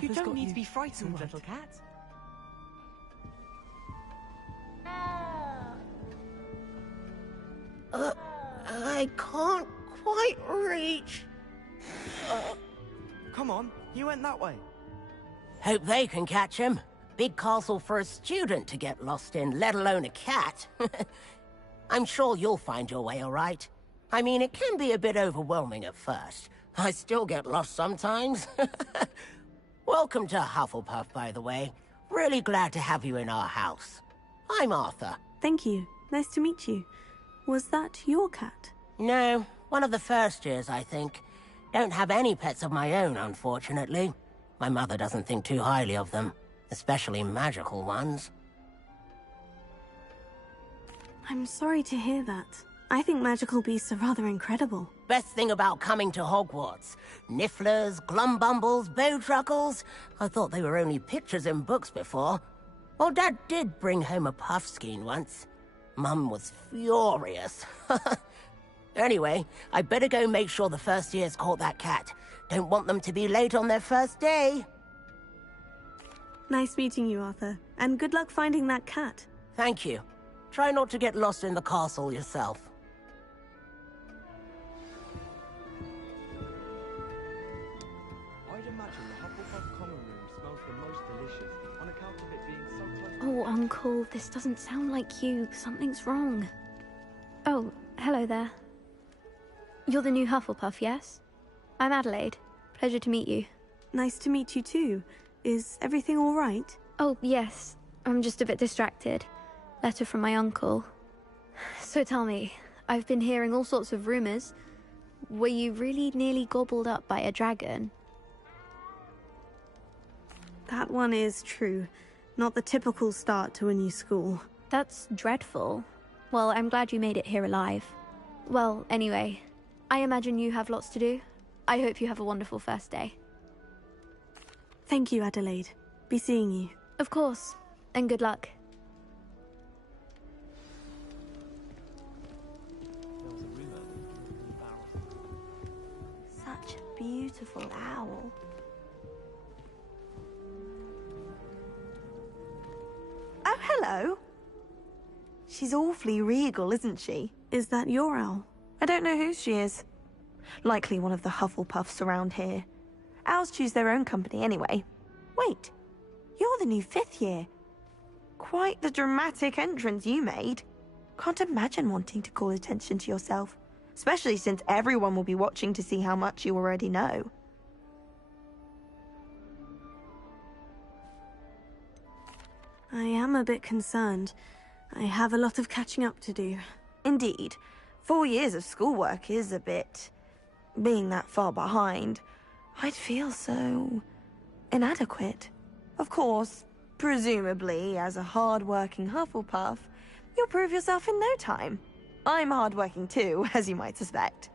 You don't need to be frightened, little cat. I can't quite reach. Come on, he went that way. Hope they can catch him. Big castle for a student to get lost in, let alone a cat. I'm sure you'll find your way all right. I mean, it can be a bit overwhelming at first. I still get lost sometimes. Welcome to Hufflepuff, by the way. Really glad to have you in our house. I'm Arthur. Thank you. Nice to meet you. Was that your cat? No, one of the first years, I think. Don't have any pets of my own, unfortunately. My mother doesn't think too highly of them, especially magical ones. I'm sorry to hear that. I think magical beasts are rather incredible. Best thing about coming to Hogwarts. Nifflers, glumbumbles, bowtruckles. I thought they were only pictures in books before. Well, Dad did bring home a puffskein once. Mum was furious. Anyway, I better go make sure the first years caught that cat. Don't want them to be late on their first day. Nice meeting you, Arthur. And good luck finding that cat. Thank you. Try not to get lost in the castle yourself. I'd imagine the Hufflepuff common room smells the most delicious on account of it being so close. Oh, Uncle, this doesn't sound like you. Something's wrong. Oh, hello there. You're the new Hufflepuff, yes? I'm Adelaide. Pleasure to meet you. Nice to meet you too. Is everything all right? Oh, yes. I'm just a bit distracted. Letter from my uncle. So tell me, I've been hearing all sorts of rumors. Were you really nearly gobbled up by a dragon? That one is true. Not the typical start to a new school. That's dreadful. Well, I'm glad you made it here alive. Well, anyway, I imagine you have lots to do. I hope you have a wonderful first day. Thank you, Adelaide. Be seeing you. Of course, and good luck. Such a beautiful owl. Oh, hello. She's awfully regal, isn't she? Is that your owl? I don't know who she is. Likely one of the Hufflepuffs around here. Owls choose their own company anyway. Wait, you're the new 5th year. Quite the dramatic entrance you made. Can't imagine wanting to call attention to yourself, especially since everyone will be watching to see how much you already know. I am a bit concerned. I have a lot of catching up to do. Indeed. 4 years of schoolwork is a bit... Being that far behind, I'd feel so... inadequate. Of course, presumably, as a hard-working Hufflepuff, you'll prove yourself in no time. I'm hard-working too, as you might suspect.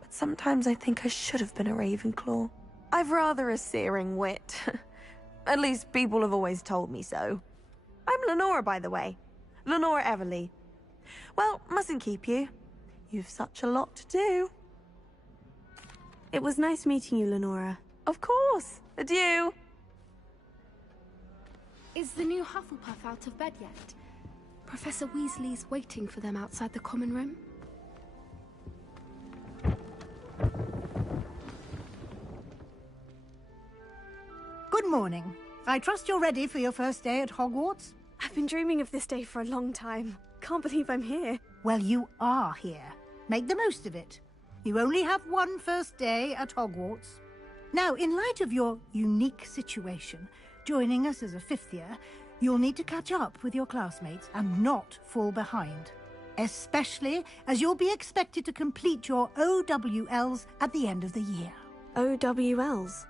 But sometimes I think I should have been a Ravenclaw. I've rather a searing wit. At least people have always told me so. I'm Lenora, by the way. Lenora Everly. Well, mustn't keep you. You've such a lot to do. It was nice meeting you, Lenora. Of course. Adieu. Is the new Hufflepuff out of bed yet? Professor Weasley's waiting for them outside the common room. Good morning. I trust you're ready for your first day at Hogwarts? I've been dreaming of this day for a long time. Can't believe I'm here. Well, you are here. Make the most of it. You only have one first day at Hogwarts. Now, in light of your unique situation, joining us as a 5th year, you'll need to catch up with your classmates and not fall behind. Especially as you'll be expected to complete your OWLs at the end of the year. OWLs?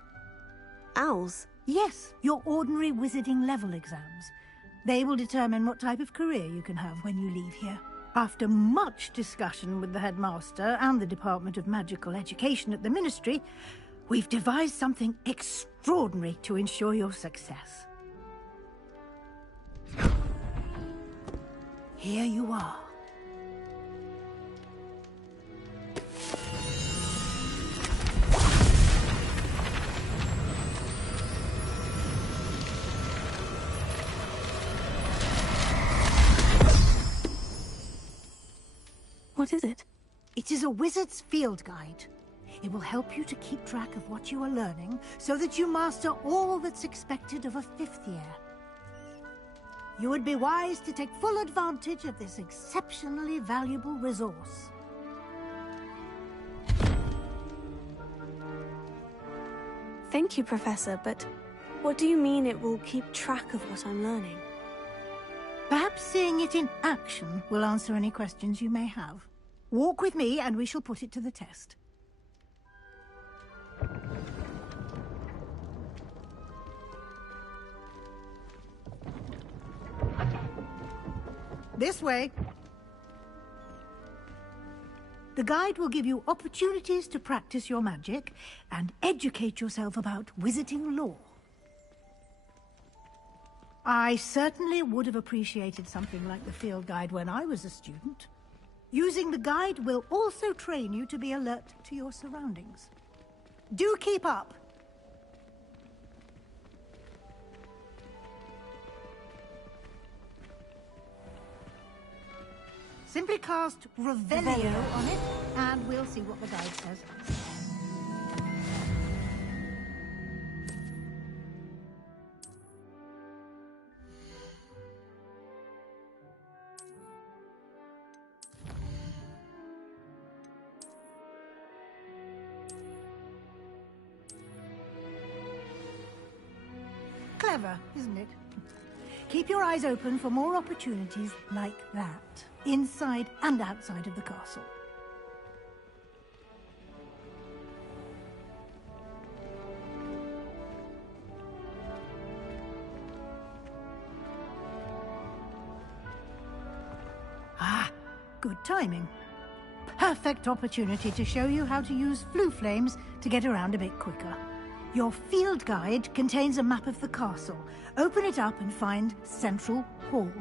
Owls? Yes, your ordinary wizarding level exams. They will determine what type of career you can have when you leave here. After much discussion with the headmaster and the Department of Magical Education at the Ministry, we've devised something extraordinary to ensure your success. Here you are. is a wizard's field guide. It will help you to keep track of what you are learning so that you master all that's expected of a 5th year. You would be wise to take full advantage of this exceptionally valuable resource. Thank you, Professor, but what do you mean it will keep track of what I'm learning? Perhaps seeing it in action will answer any questions you may have. Walk with me and we shall put it to the test. This way. The guide will give you opportunities to practice your magic and educate yourself about wizarding lore. I certainly would have appreciated something like the field guide when I was a student. Using the guide will also train you to be alert to your surroundings. Do keep up! Simply cast Revelio on it, and we'll see what the guide says. Clever, isn't it? Keep your eyes open for more opportunities like that, inside and outside of the castle. Ah, good timing. Perfect opportunity to show you how to use flue flames to get around a bit quicker. Your field guide contains a map of the castle. Open it up and find Central Hall.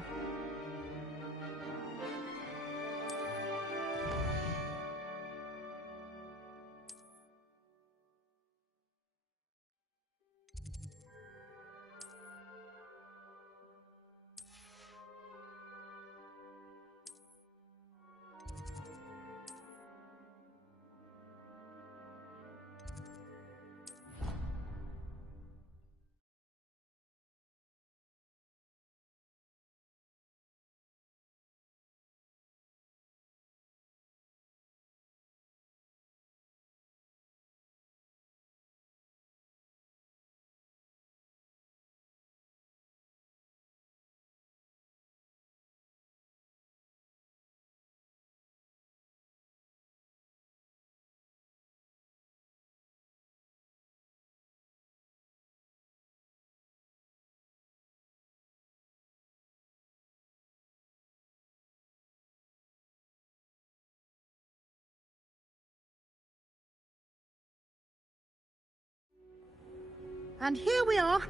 And here we are.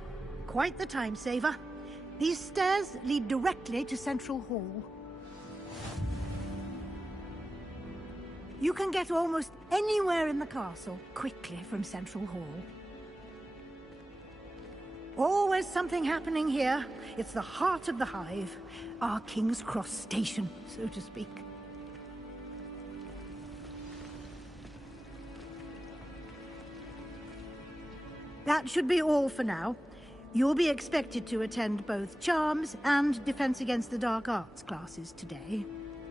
Quite the time saver. These stairs lead directly to Central Hall. You can get almost anywhere in the castle quickly from Central Hall. Always something happening here. It's the heart of the hive. Our King's Cross station, so to speak. That should be all for now. You'll be expected to attend both Charms and Defense Against the Dark Arts classes today.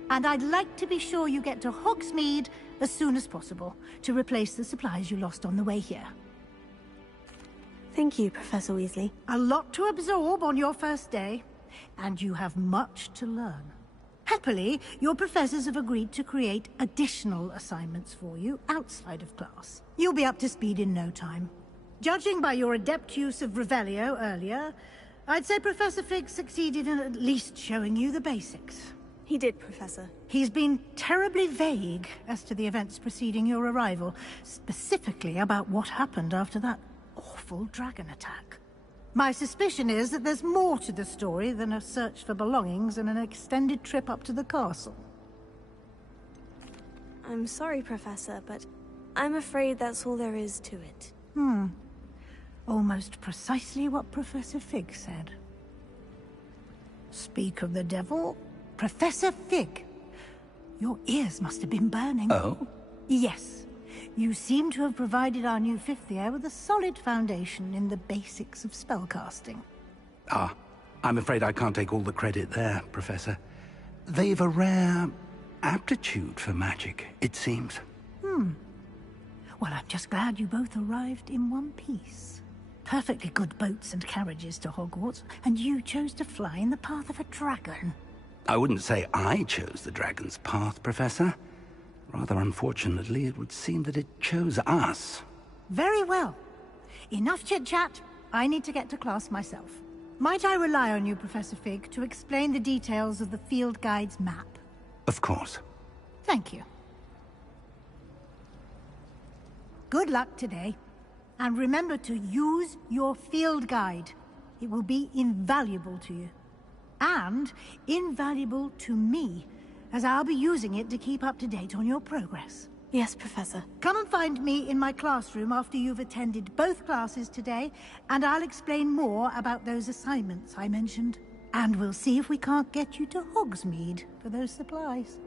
And I'd like to be sure you get to Hogsmeade as soon as possible to replace the supplies you lost on the way here. Thank you, Professor Weasley. A lot to absorb on your first day, and you have much to learn. Happily, your professors have agreed to create additional assignments for you outside of class. You'll be up to speed in no time. Judging by your adept use of Revelio earlier, I'd say Professor Fig succeeded in at least showing you the basics. He did, Professor. He's been terribly vague as to the events preceding your arrival, specifically about what happened after that awful dragon attack. My suspicion is that there's more to the story than a search for belongings and an extended trip up to the castle. I'm sorry, Professor, but I'm afraid that's all there is to it. Almost precisely what Professor Fig said. Speak of the devil, Professor Fig. Your ears must have been burning. Oh? Yes. You seem to have provided our new fifth year with a solid foundation in the basics of spellcasting. Ah, I'm afraid I can't take all the credit there, Professor. They've a rare aptitude for magic, it seems. Well, I'm just glad you both arrived in one piece. Perfectly good boats and carriages to Hogwarts, and you chose to fly in the path of a dragon. I wouldn't say I chose the dragon's path, Professor. Rather unfortunately, it would seem that it chose us. Very well. Enough chit-chat. I need to get to class myself. Might I rely on you, Professor Fig, to explain the details of the field guide's map? Of course. Thank you. Good luck today. And remember to use your field guide. It will be invaluable to you. And invaluable to me, as I'll be using it to keep up to date on your progress. Yes, Professor. Come and find me in my classroom after you've attended both classes today, and I'll explain more about those assignments I mentioned. And we'll see if we can't get you to Hogsmeade for those supplies.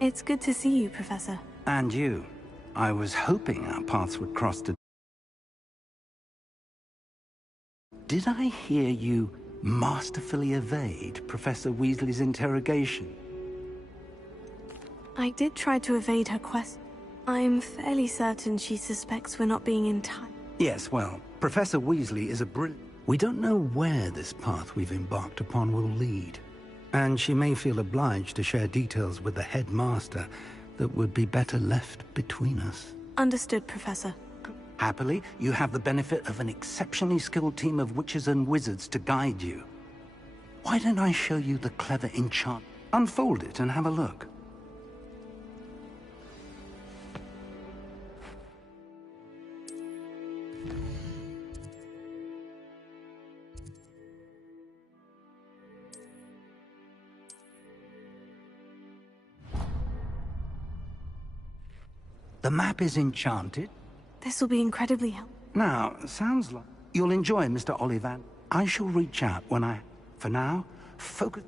It's good to see you, Professor. And you. I was hoping our paths would cross today. Did I hear you masterfully evade Professor Weasley's interrogation? I did try to evade her question. I'm fairly certain she suspects we're not being in time. Yes, well, Professor Weasley is a brilliant... We don't know where this path we've embarked upon will lead. And she may feel obliged to share details with the headmaster that would be better left between us. Understood, Professor. Happily, you have the benefit of an exceptionally skilled team of witches and wizards to guide you. Why don't I show you the clever enchant? Unfold it and have a look. The map is enchanted. This will be incredibly helpful. Now, sounds like you'll enjoy Mr. Ollivander. I shall reach out when I... For now, focus...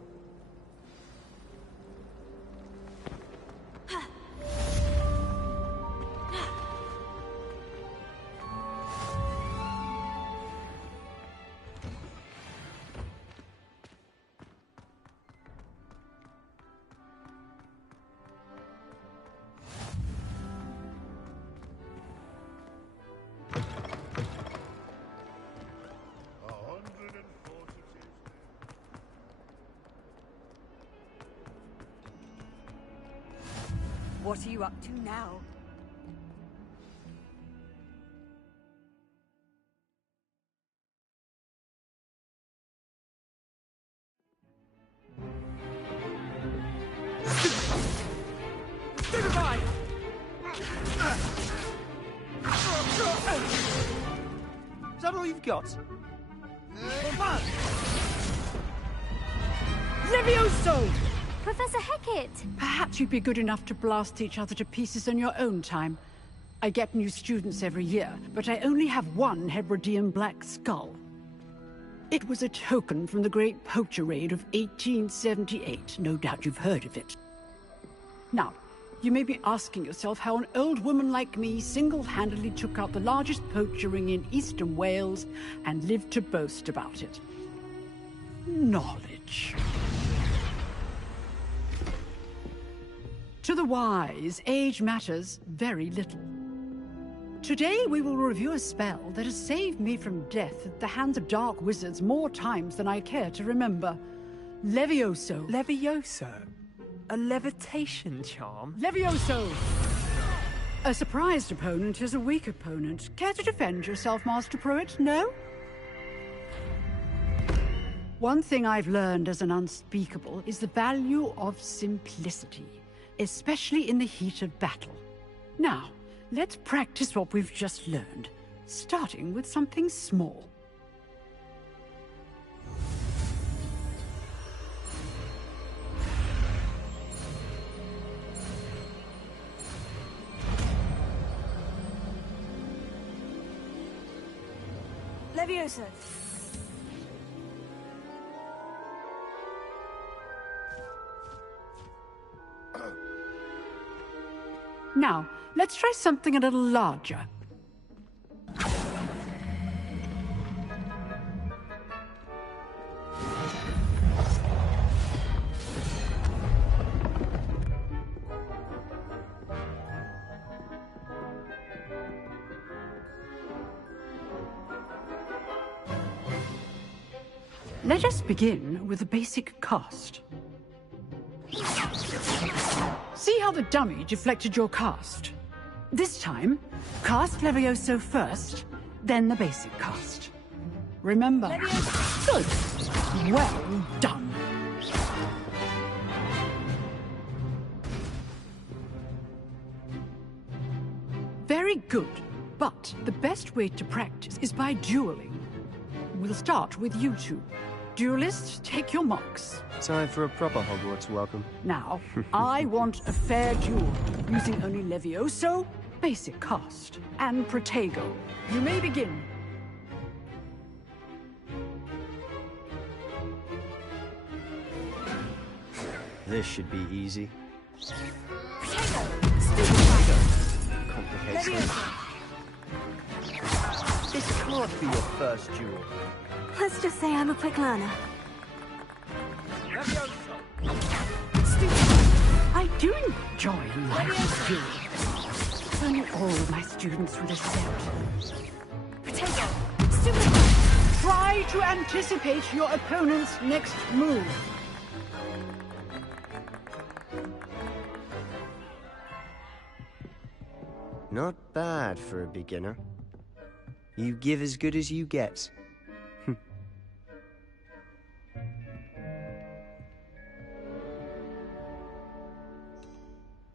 What are you up to now? Goodbye! Is that all you've got? Levioso! Professor Hecat! Perhaps you'd be good enough to blast each other to pieces in your own time. I get new students every year, but I only have one Hebridean black skull. It was a token from the Great Poacher Raid of 1878. No doubt you've heard of it. Now, you may be asking yourself how an old woman like me single-handedly took out the largest poacher ring in eastern Wales and lived to boast about it. Knowledge. To the wise, age matters very little. Today we will review a spell that has saved me from death at the hands of dark wizards more times than I care to remember. Levioso. Levioso? A levitation charm? Levioso! A surprised opponent is a weak opponent. Care to defend yourself, Master Pruitt? No? One thing I've learned as an unspeakable is the value of simplicity, especially in the heat of battle. Now, let's practice what we've just learned, starting with something small. Levioso. Now, let's try something a little larger. Let us begin with a basic cast. See how the dummy deflected your cast? This time, cast Levioso first, then the basic cast. Remember? Good. Well done. Very good, but the best way to practice is by dueling. We'll start with you two. Duelists, take your marks. Time for a proper Hogwarts welcome. Now, I want a fair duel, using only Levioso, basic cast, and Protego. You may begin. This should be easy. Complicated. This can't be your first duel. Let's just say I'm a quick learner. I do enjoy life's duel. Turning all my students would accept. Try to anticipate your opponent's next move. Not bad for a beginner. You give as good as you get.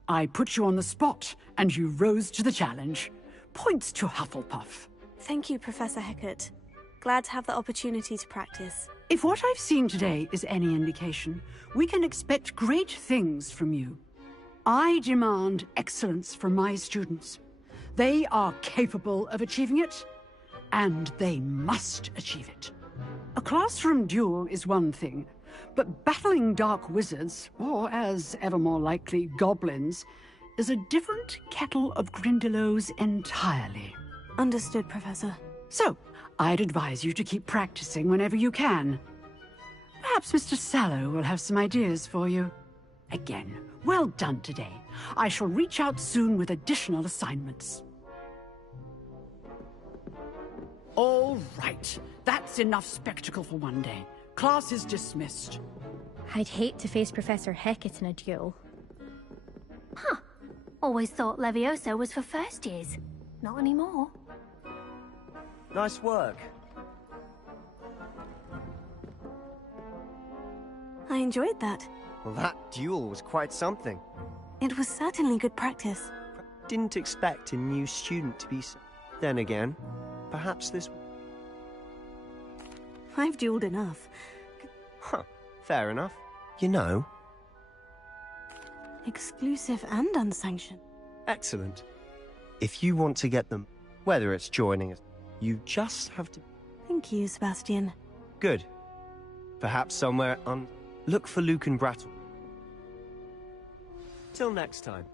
I put you on the spot, and you rose to the challenge. Points to Hufflepuff. Thank you, Professor Hecat. Glad to have the opportunity to practice. If what I've seen today is any indication, we can expect great things from you. I demand excellence from my students. They are capable of achieving it, and they must achieve it. A classroom duel is one thing, but battling dark wizards, or as ever more likely, goblins, is a different kettle of Grindylows entirely. Understood, Professor. So, I'd advise you to keep practicing whenever you can. Perhaps Mr. Sallow will have some ideas for you. Again, well done today. I shall reach out soon with additional assignments. All right. That's enough spectacle for one day. Class is dismissed. I'd hate to face Professor Hecat in a duel. Huh. Always thought Levioso was for first years. Not anymore. Nice work. I enjoyed that. Well, that duel was quite something. It was certainly good practice. Didn't expect a new student to be so... Then again, perhaps this... I've dueled enough. Huh, fair enough. You know... Exclusive and unsanctioned. Excellent. If you want to get them, whether it's joining us, you just have to... Thank you, Sebastian. Good. Perhaps somewhere on... Look for Luke and Brattle. Till next time.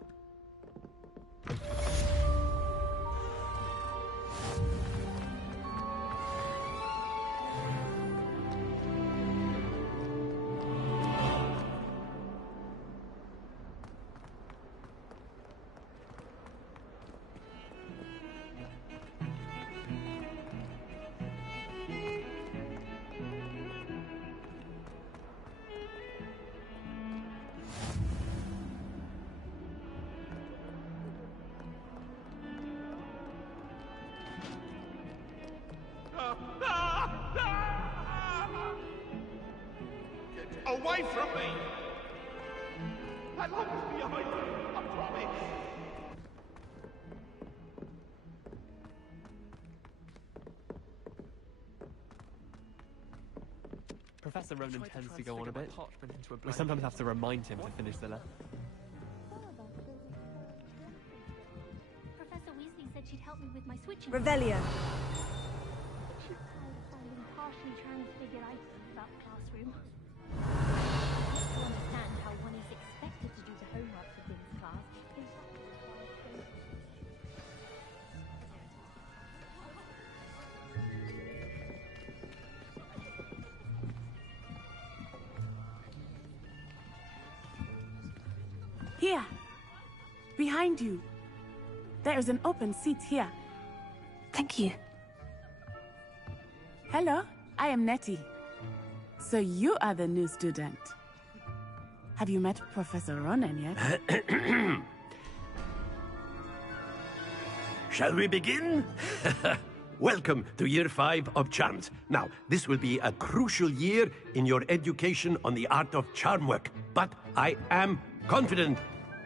Away from me! That light was behind you, I promise! Professor Ronan tends to go on a bit. We sometimes have to remind him to finish the letter. Professor Weasley said she'd help me with my switching. Revelio. She's tired of finding partially transfigured items about the classroom. To understand how one is expected to do the homework for this class, Here. Behind you. There is an open seat here. Thank you. Hello, I am Nettie. So you are the new student. Have you met Professor Ronan yet? Shall we begin? Welcome to Year 5 of Charms. Now, this will be a crucial year in your education on the art of charm work, but I am confident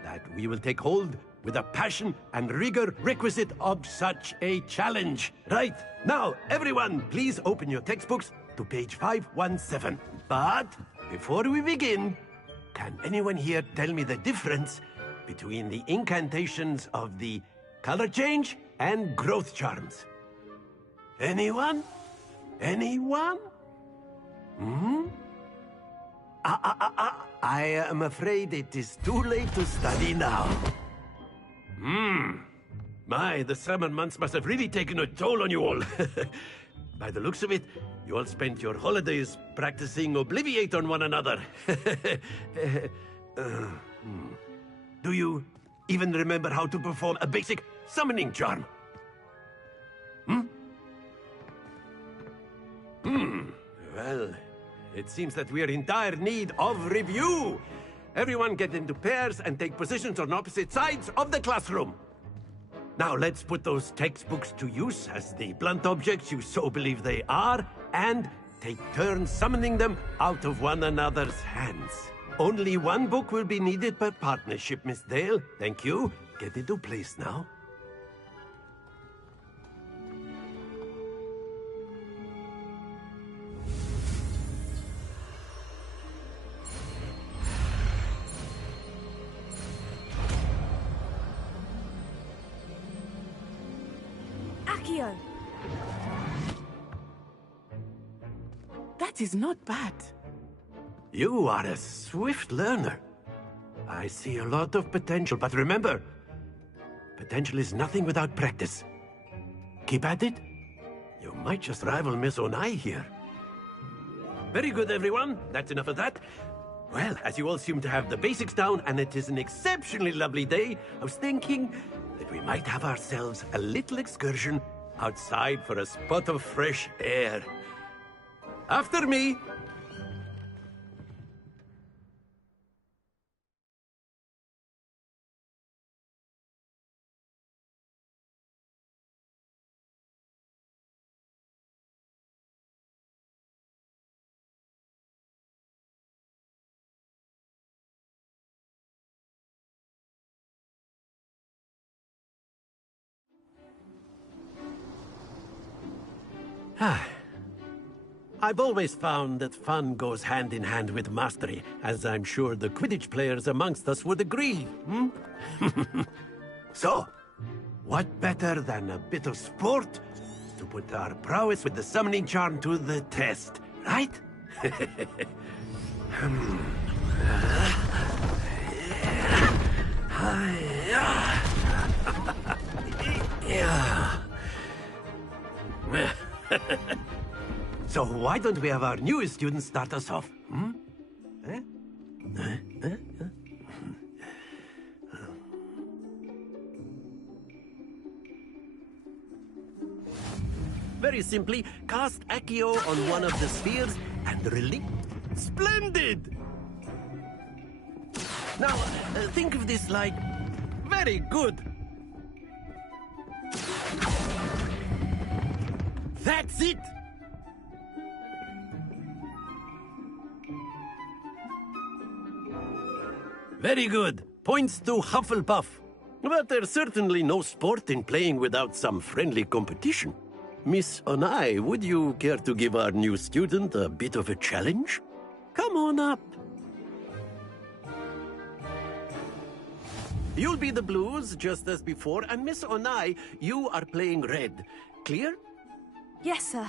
that we will take hold with a passion and rigor requisite of such a challenge. Right, now, everyone, please open your textbooks to page 517. But before we begin, can anyone here tell me the difference between the incantations of the color change and growth charms? Anyone? Anyone? I am afraid it is too late to study now. My, the summer months must have really taken a toll on you all. By the looks of it, you all spent your holidays practicing Obliviate on one another. Do you even remember how to perform a basic summoning charm? Well, it seems that we are in dire need of review. Everyone get into pairs and take positions on opposite sides of the classroom. Now let's put those textbooks to use as the blunt objects you so believe they are, and take turns summoning them out of one another's hands. Only one book will be needed per partnership, Miss Dale. Thank you. Get into place now. Accio! That is not bad. You are a swift learner. I see a lot of potential, but remember, potential is nothing without practice. Keep at it. You might just rival Miss Onai here. Very good, everyone. That's enough of that. Well, as you all seem to have the basics down, and it is an exceptionally lovely day, I was thinking that we might have ourselves a little excursion outside for a spot of fresh air. After me! I've always found that fun goes hand in hand with mastery, as I'm sure the Quidditch players amongst us would agree, So, what better than a bit of sport to put our prowess with the summoning charm to the test, right? So why don't we have our newest student start us off? Very simply, cast Accio on one of the spheres and release. Splendid! Now, think of this like... Very good! That's it! Very good. Points to Hufflepuff. But there's certainly no sport in playing without some friendly competition. Miss Onai, would you care to give our new student a bit of a challenge? Come on up. You'll be the blues, just as before, and Miss Onai, you are playing red. Clear? Yes, sir.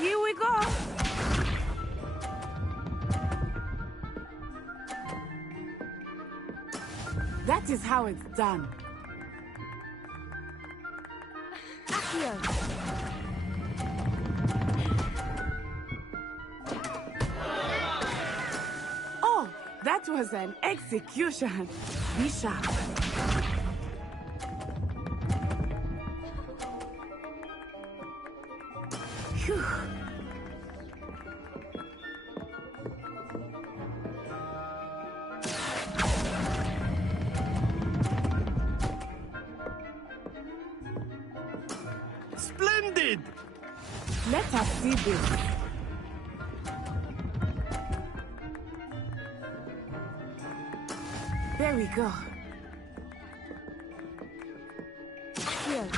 Here we go! That is how it's done. Accio! Oh, that was an execution. Be sharp. Phew. Splendid! Let us see this. There we go. Here.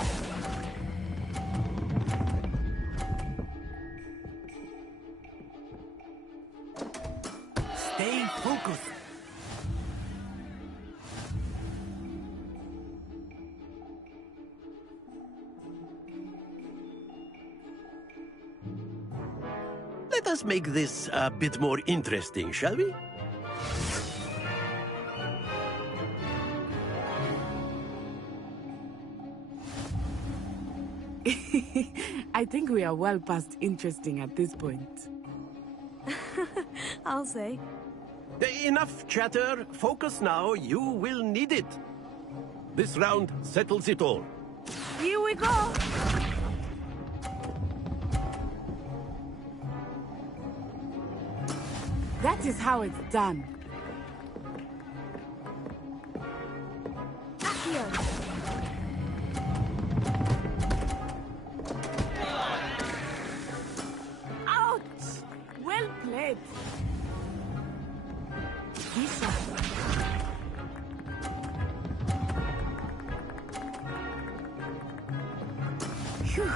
Stay focused. us make this a bit more interesting, shall we? I think we are well past interesting at this point. I'll say. Enough chatter. Focus now. You will need it. This round settles it all. Here we go! That is how it's done. Accio! Ouch! Well played. Visa. Phew.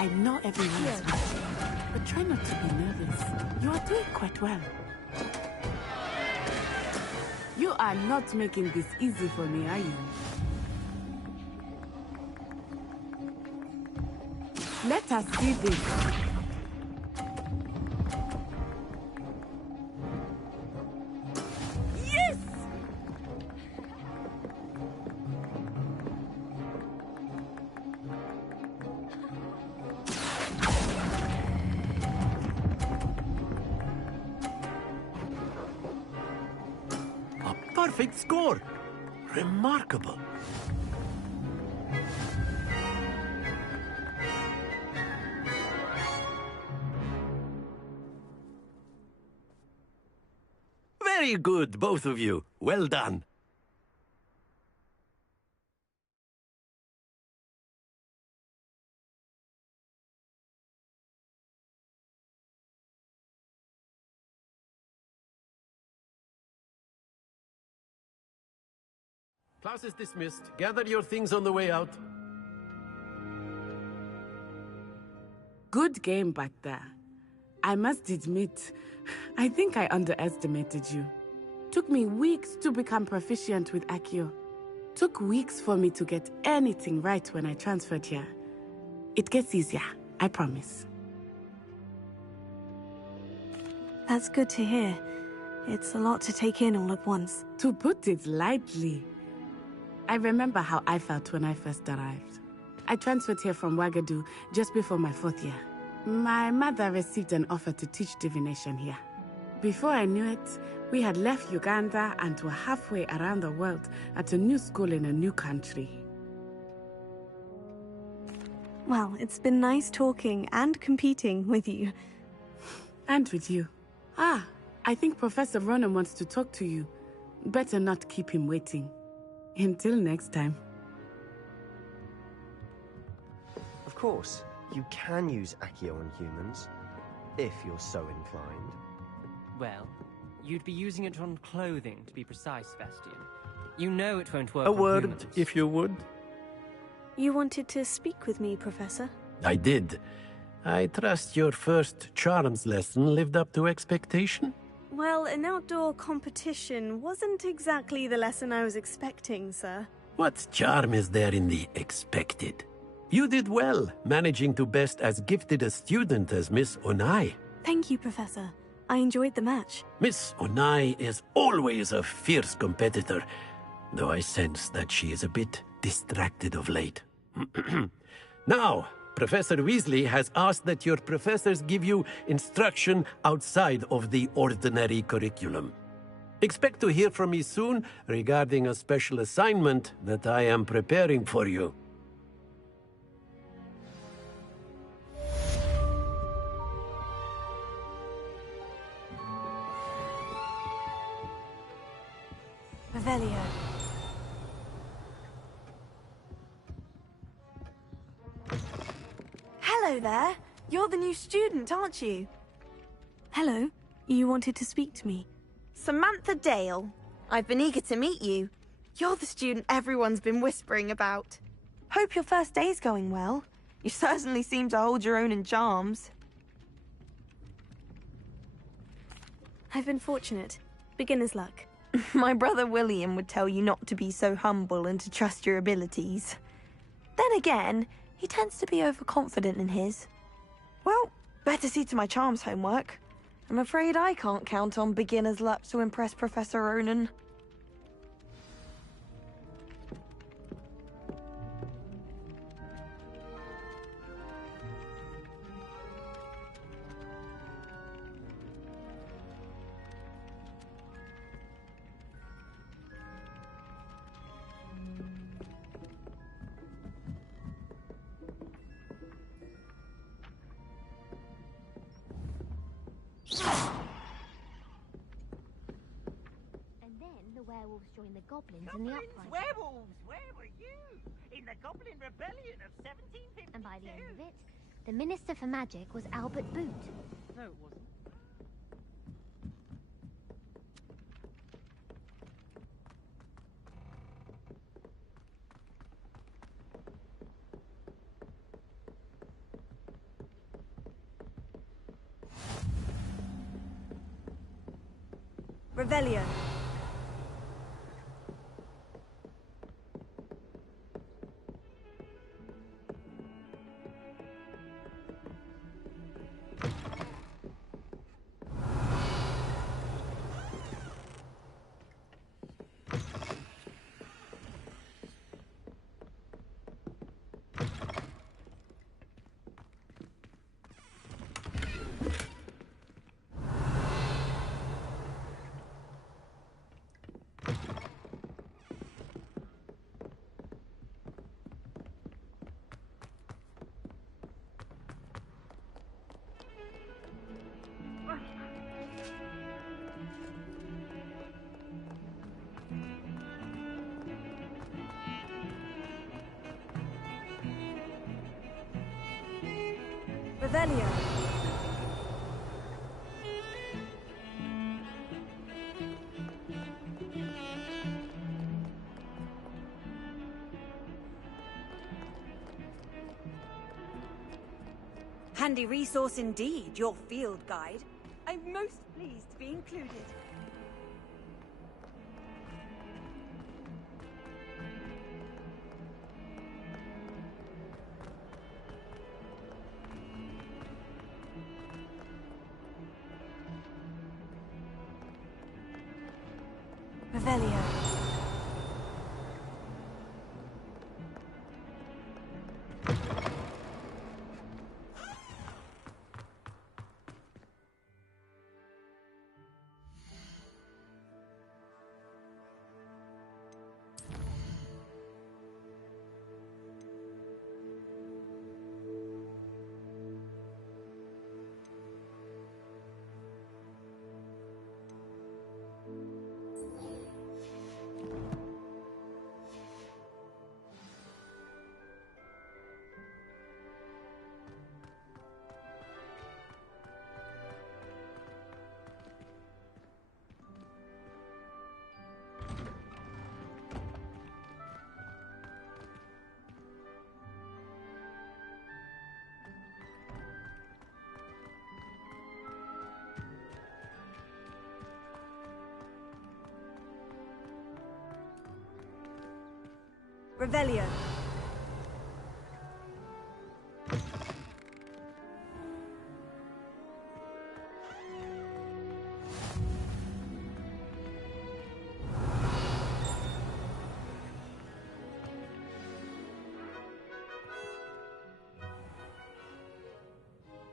I know everyone is watching, but try not to be nervous. You are doing quite well. You are not making this easy for me, are you? Let us see this. Yes! Perfect score. Remarkable. Very good, both of you. Well done. Class is dismissed. Gather your things on the way out. Good game back there. I must admit, I think I underestimated you. Took me weeks to become proficient with Accio. Took weeks for me to get anything right when I transferred here. It gets easier, I promise. That's good to hear. It's a lot to take in all at once. To put it lightly, I remember how I felt when I first arrived. I transferred here from Wagadu just before my 4th year. My mother received an offer to teach divination here. Before I knew it, we had left Uganda and were halfway around the world at a new school in a new country. Well, it's been nice talking and competing with you. And with you. Ah, I think Professor Ronan wants to talk to you. Better not keep him waiting. Until next time. Of course, you can use Accio on humans, if you're so inclined. Well, you'd be using it on clothing, to be precise, Vestian. You know it won't work A on word, humans. if you would. You wanted to speak with me, Professor? I did. I trust your first charms lesson lived up to expectation? Well, an outdoor competition wasn't exactly the lesson I was expecting, sir. What charm is there in the expected? You did well, managing to best as gifted a student as Miss Onai. Thank you, Professor. I enjoyed the match. Miss Onai is always a fierce competitor, though I sense that she is a bit distracted of late. Now, Professor Weasley has asked that your professors give you instruction outside of the ordinary curriculum. Expect to hear from me soon regarding a special assignment that I am preparing for you. Revelio. Hello there. You're the new student, aren't you? Hello. You wanted to speak to me? Samantha Dale. I've been eager to meet you. You're the student everyone's been whispering about. Hope your first day's going well. You certainly seem to hold your own in charms. I've been fortunate. Beginner's luck. My brother William would tell you not to be so humble and to trust your abilities. Then again, he tends to be overconfident in his. Well, better see to my charms homework. I'm afraid I can't count on beginner's luck to impress Professor Ronan. And then the werewolves joined the goblins in the uprising. Werewolves! Where were you? In the Goblin Rebellion of 1752? And by the end of it, the Minister for Magic was Albert Boot. No, it wasn't. Revelio. Revelio. Handy resource indeed, your field guide. I'm most pleased to be included. Revelio. Revelio.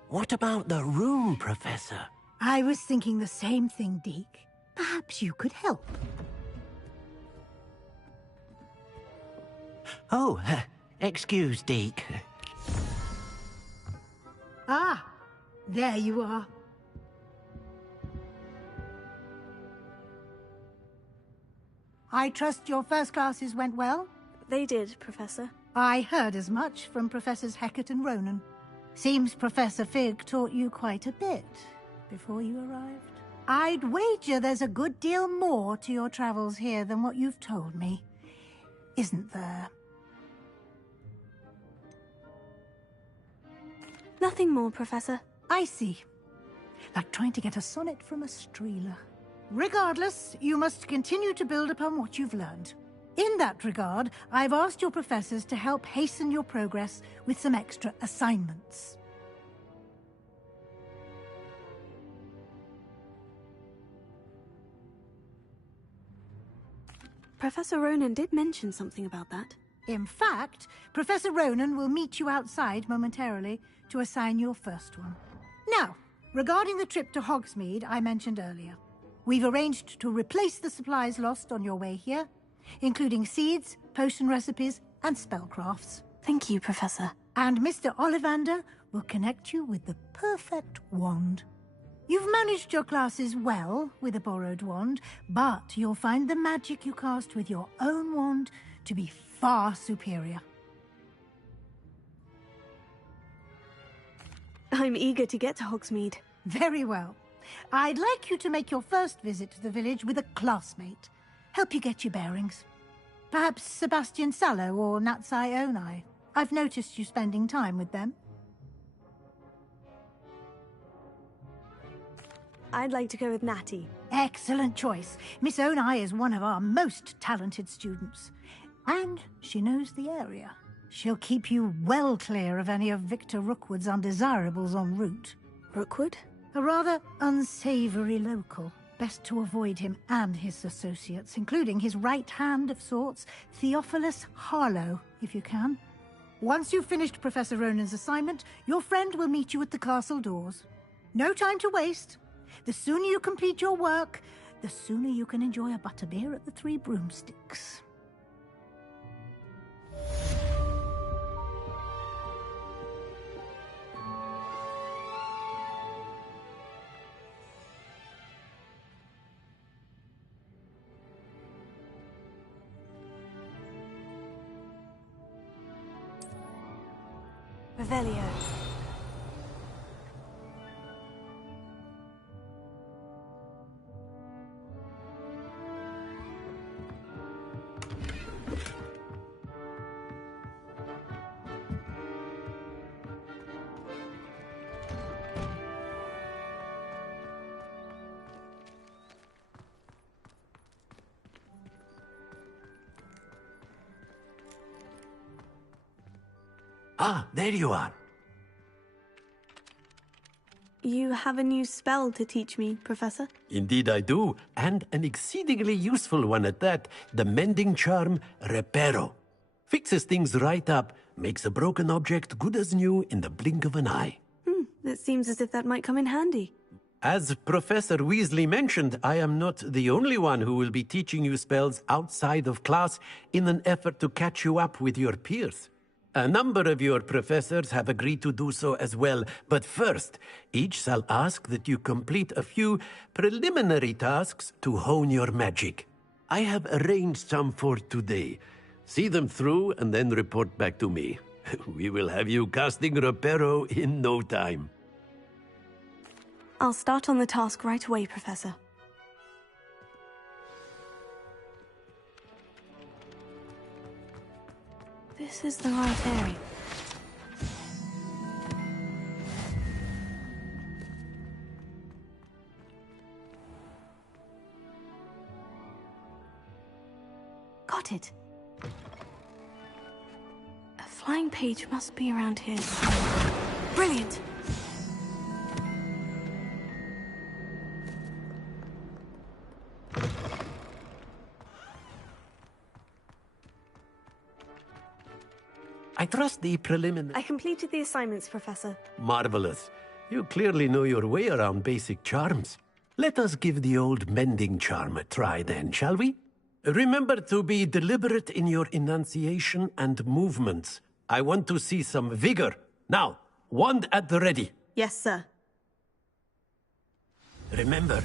What about the room, Professor? I was thinking the same thing, Deke. Perhaps you could help. Oh, excuse, Deke. Ah, there you are. I trust your first classes went well? They did, Professor. I heard as much from Professors Hecat and Ronan. Seems Professor Fig taught you quite a bit before you arrived. I'd wager there's a good deal more to your travels here than what you've told me. Isn't there? Nothing more, Professor. I see. like trying to get a sonnet from a streeler. Regardless, you must continue to build upon what you've learned. In that regard, I've asked your professors to help hasten your progress with some extra assignments. Professor Ronan did mention something about that. In fact, Professor Ronan will meet you outside momentarily to assign your first one. Now, regarding the trip to Hogsmeade I mentioned earlier, we've arranged to replace the supplies lost on your way here, including seeds, potion recipes, and spellcrafts. Thank you, Professor. And Mr. Ollivander will connect you with the perfect wand. You've managed your classes well with a borrowed wand, but you'll find the magic you cast with your own wand to be far superior. I'm eager to get to Hogsmeade. Very well. I'd like you to make your first visit to the village with a classmate. Help you get your bearings. Perhaps Sebastian Sallow or Natsai Onai. I've noticed you spending time with them. I'd like to go with Natty. Excellent choice. Miss Onai is one of our most talented students. And she knows the area. She'll keep you well clear of any of Victor Rookwood's undesirables en route. Rookwood? A rather unsavory local. Best to avoid him and his associates, including his right hand of sorts, Theophilus Harlow, if you can. Once you've finished Professor Ronan's assignment, your friend will meet you at the castle doors. No time to waste. The sooner you complete your work, the sooner you can enjoy a butterbeer at the Three Broomsticks. Revelio. Ah, there you are. You have a new spell to teach me, Professor? Indeed I do, and an exceedingly useful one at that. The mending charm, Reparo. Fixes things right up, makes a broken object good as new in the blink of an eye. It seems as if that might come in handy. As Professor Weasley mentioned, I am not the only one who will be teaching you spells outside of class in an effort to catch you up with your peers. A number of your professors have agreed to do so as well, but first, each shall ask that you complete a few preliminary tasks to hone your magic. I have arranged some for today. See them through and then report back to me. We will have you casting Reparo in no time. I'll start on the task right away, Professor. This is the right area. Got it. A flying page must be around here. Brilliant! I trust the preliminary... I completed the assignments, Professor. Marvelous. You clearly know your way around basic charms. Let us give the old mending charm a try then, shall we? Remember to be deliberate in your enunciation and movements. I want to see some vigor. Now, wand at the ready. Yes, sir. Remember,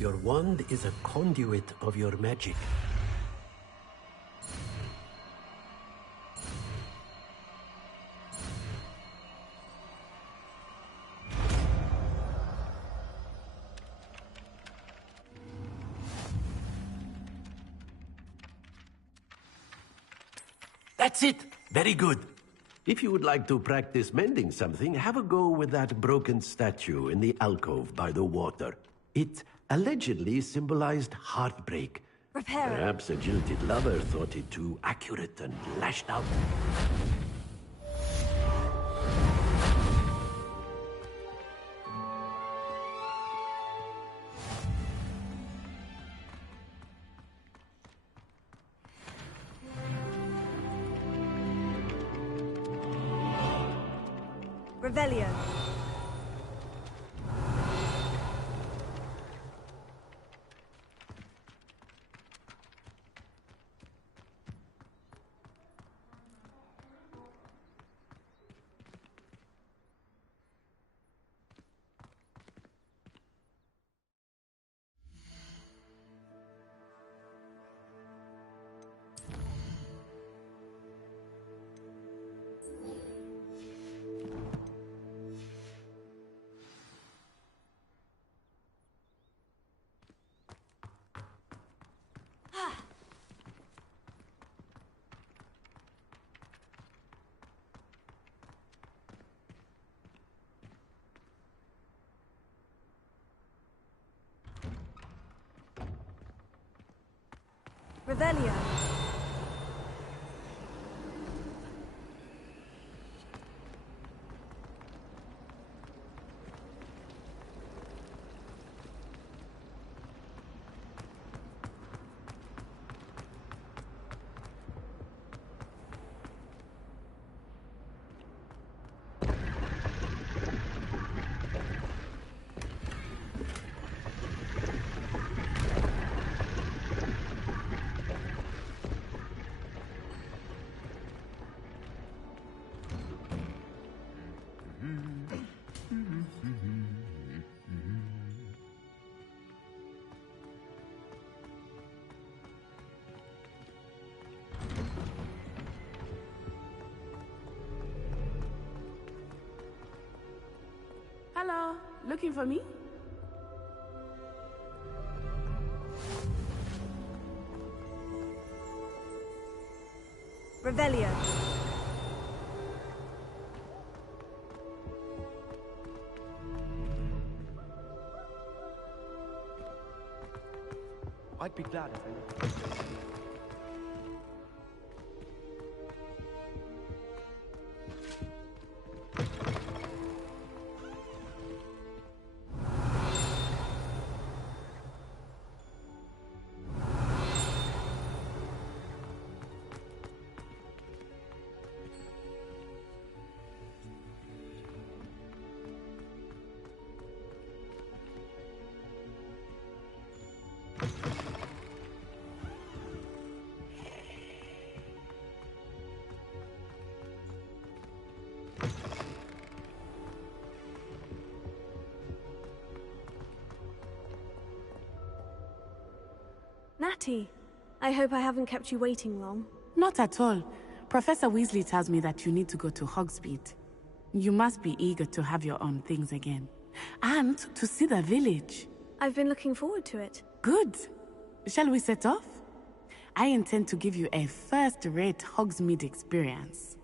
your wand is a conduit of your magic. That's it. Very good. If you would like to practice mending something, have a go with that broken statue in the alcove by the water. It allegedly symbolized heartbreak. Repair it. Perhaps a jilted lover thought it too accurate and lashed out. Revelio. Revelio. Hello, looking for me? Revelio. I'd be glad if Natty, I hope I haven't kept you waiting long. Not at all. Professor Weasley tells me that you need to go to Hogsmeade. You must be eager to have your own things again. And to see the village. I've been looking forward to it. Good. Shall we set off? I intend to give you a first-rate Hogsmeade experience.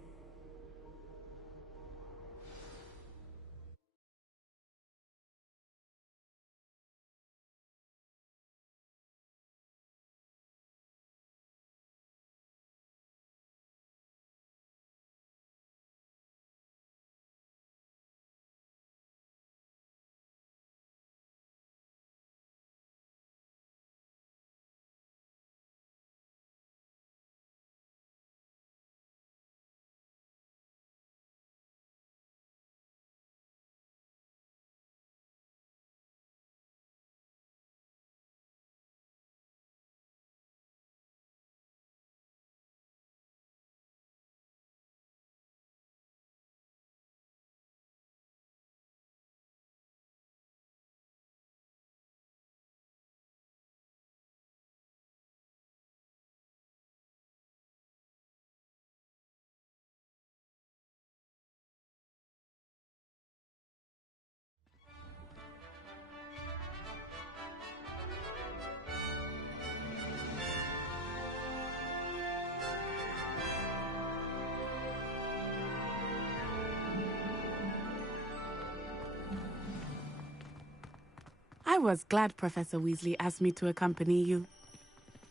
was glad Professor Weasley asked me to accompany you.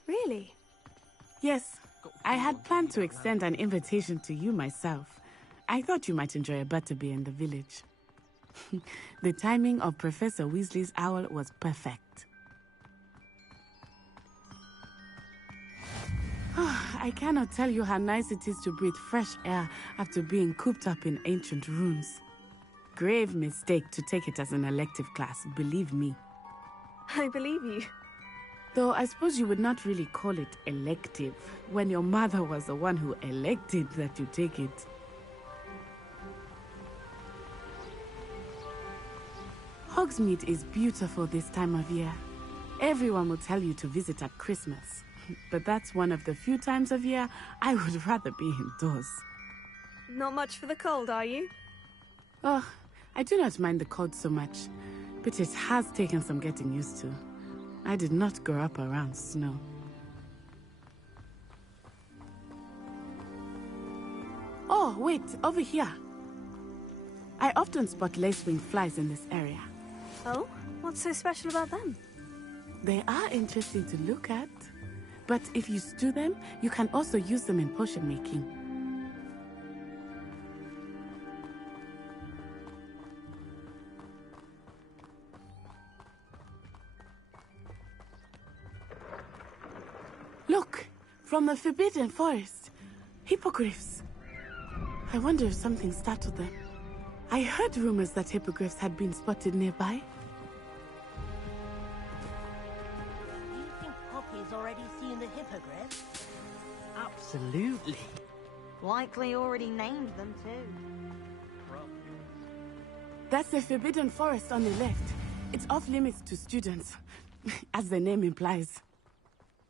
Really? Yes, I had planned to extend an invitation to you myself. I thought you might enjoy a butterbeer in the village. The timing of Professor Weasley's owl was perfect. I cannot tell you how nice it is to breathe fresh air after being cooped up in ancient ruins. Grave mistake to take it as an elective class, believe me. I believe you. Though I suppose you would not really call it elective when your mother was the one who elected that you take it. Hogsmeade is beautiful this time of year. Everyone will tell you to visit at Christmas. But that's one of the few times of year I would rather be indoors. Not much for the cold, are you? Oh, I do not mind the cold so much, but it has taken some getting used to. I did not grow up around snow. Oh, wait, over here. I often spot lacewing flies in this area. Oh? What's so special about them? They are interesting to look at. But if you stew them, you can also use them in potion making. Look! From the Forbidden Forest. Hippogriffs. I wonder if something startled them. I heard rumors that hippogriffs had been spotted nearby. Poppy's already seen the hippogriff? Absolutely. Likely already named them too. That's the Forbidden Forest on the left. It's off limits to students, as the name implies.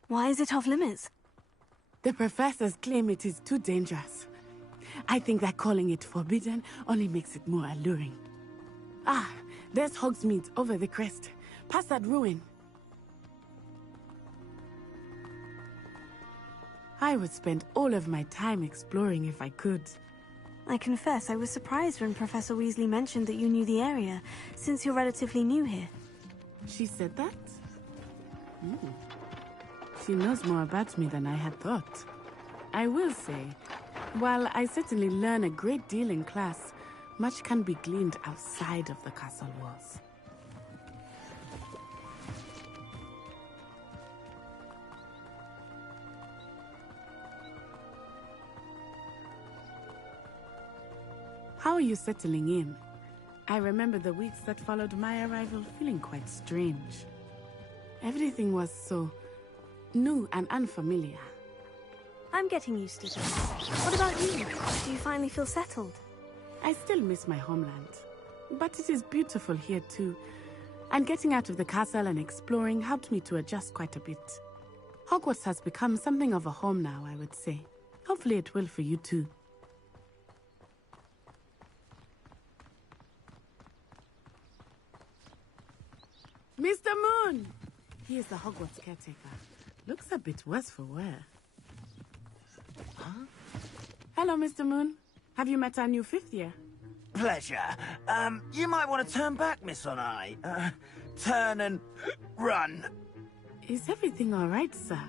Why is it off limits? The professors claim it is too dangerous. I think that calling it forbidden only makes it more alluring. Ah, there's Hogsmeade over the crest. Past that ruin. I would spend all of my time exploring if I could. I confess I was surprised when Professor Weasley mentioned that you knew the area, since you're relatively new here. She said that? She knows more about me than I had thought. I will say, while I certainly learn a great deal in class, much can be gleaned outside of the castle walls. How are you settling in? I remember the weeks that followed my arrival feeling quite strange. Everything was so new and unfamiliar. I'm getting used to this. What about you? Do you finally feel settled? I still miss my homeland, but it is beautiful here too. And getting out of the castle and exploring helped me to adjust quite a bit. Hogwarts has become something of a home now, I would say. Hopefully it will for you too. Mr. Moon! He is the Hogwarts caretaker. Looks a bit worse for wear. Huh? Hello, Mr. Moon. Have you met our new fifth year? Pleasure. You might want to turn back, Miss Onai. Turn and run. Is everything all right, sir?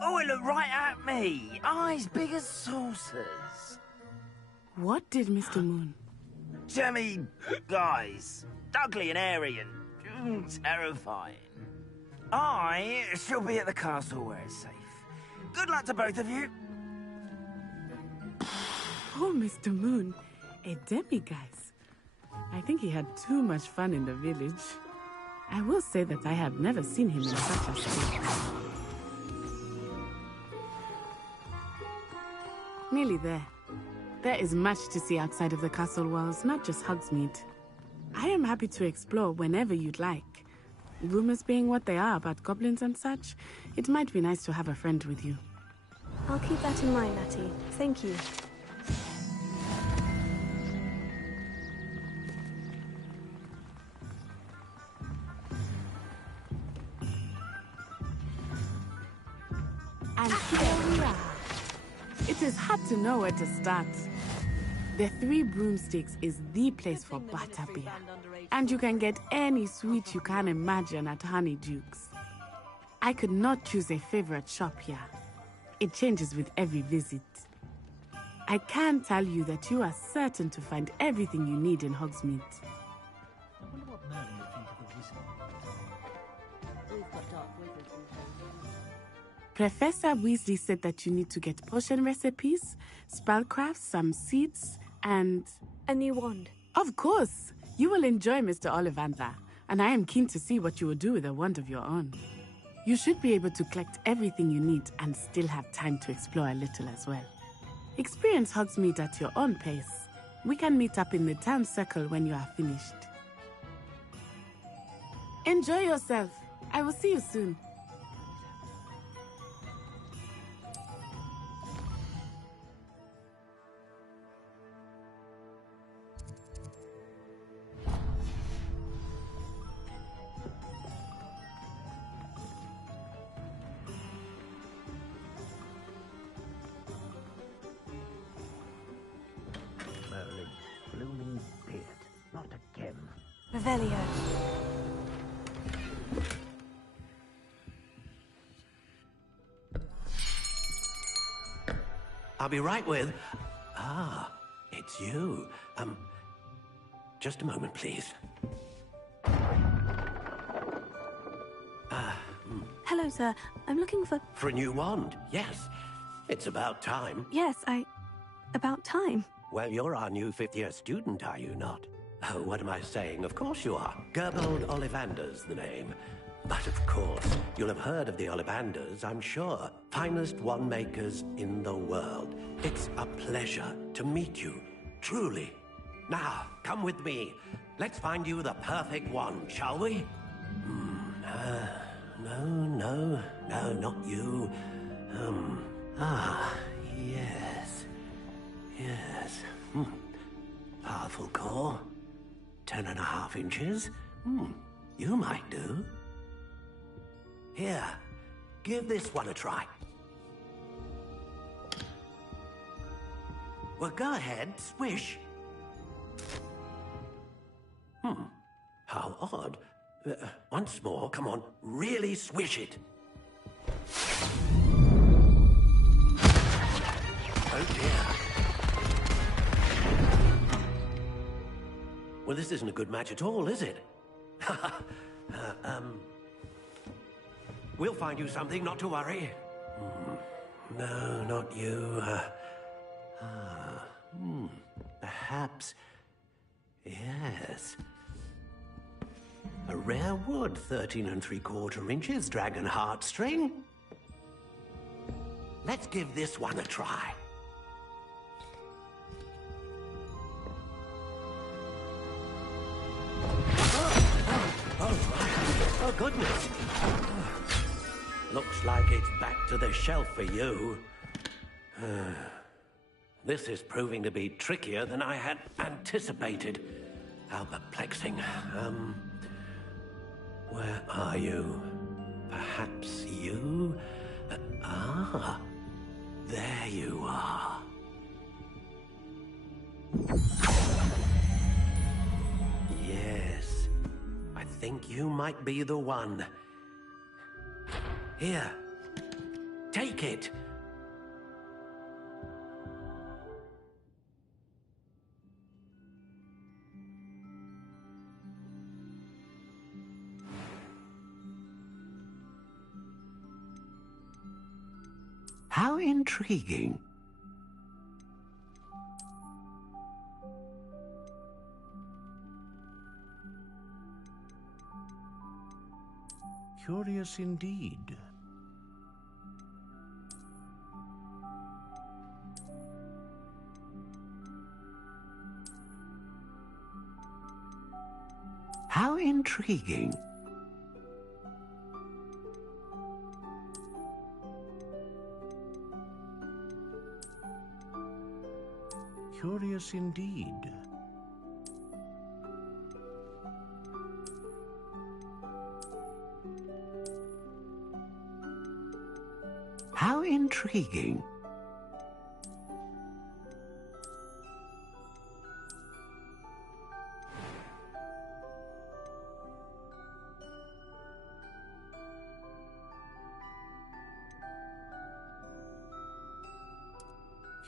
Oh, it looked right at me. Eyes big as saucers. What did Mr. Moon? Jemmy, guys. Ugly and airy and terrifying. I shall be at the castle where it's safe. Good luck to both of you. Oh, Mr. Moon, a demiguise. I think he had too much fun in the village. I will say that I have never seen him in such a state. Nearly there. There is much to see outside of the castle walls, not just Hogsmeade. I am happy to explore whenever you'd like. Rumors being what they are about goblins and such, it might be nice to have a friend with you. I'll keep that in mind, Natty. Thank you. And here we are. It is hard to know where to start. The Three Broomsticks is the place for butterbeer. And you can get any sweet you can imagine at Honeydukes. I could not choose a favorite shop here. It changes with every visit. I can tell you that you are certain to find everything you need in Hogsmeade. I wonder what Merlin would think of the whistle. We've got dark wizards in town. Professor Weasley said that you need to get potion recipes, spellcrafts, some seeds, and... a new wand. Of course! You will enjoy Mr. Ollivander, and I am keen to see what you will do with a wand of your own. You should be able to collect everything you need and still have time to explore a little as well. Experience Hogsmeade at your own pace. We can meet up in the town circle when you are finished. Enjoy yourself. I will see you soon. Merlin, blooming beard. Not again. Revelio. I'll be right with... Ah, it's you. Just a moment, please. Hello, sir. I'm looking for... For a new wand, yes. It's about time. Yes, about time. Well, you're our new fifth-year student, are you not? Oh, what am I saying? Of course you are. Gerbold Ollivander's the name. But of course, you'll have heard of the Ollivanders, I'm sure. Finest wand makers in the world. It's a pleasure to meet you, truly. Now, come with me. Let's find you the perfect wand, shall we? No, not you. Yes. Powerful core. 10.5 inches. You might do. Here, give this one a try. Well, go ahead, swish. How odd. Once more, come on, really swish it. Oh dear. Well, this isn't a good match at all, is it? We'll find you something, not to worry. No, not you. Perhaps... Yes. A rare wood, 13 3/4 inches, dragon heartstring. Let's give this one a try. Oh, goodness. Looks like it's back to the shelf for you. This is proving to be trickier than I had anticipated. How perplexing. Where are you? Perhaps you? There you are. Yes, I think you might be the one. Here, take it. How intriguing. Curious indeed. How intriguing. Curious indeed. How intriguing.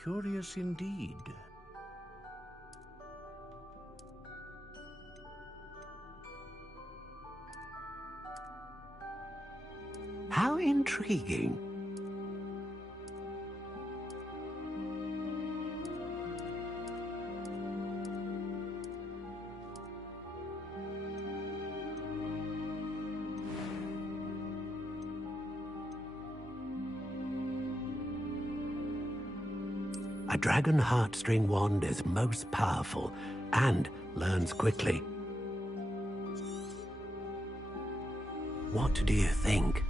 Curious indeed. How intriguing. A dragon heartstring wand is most powerful and learns quickly. What do you think?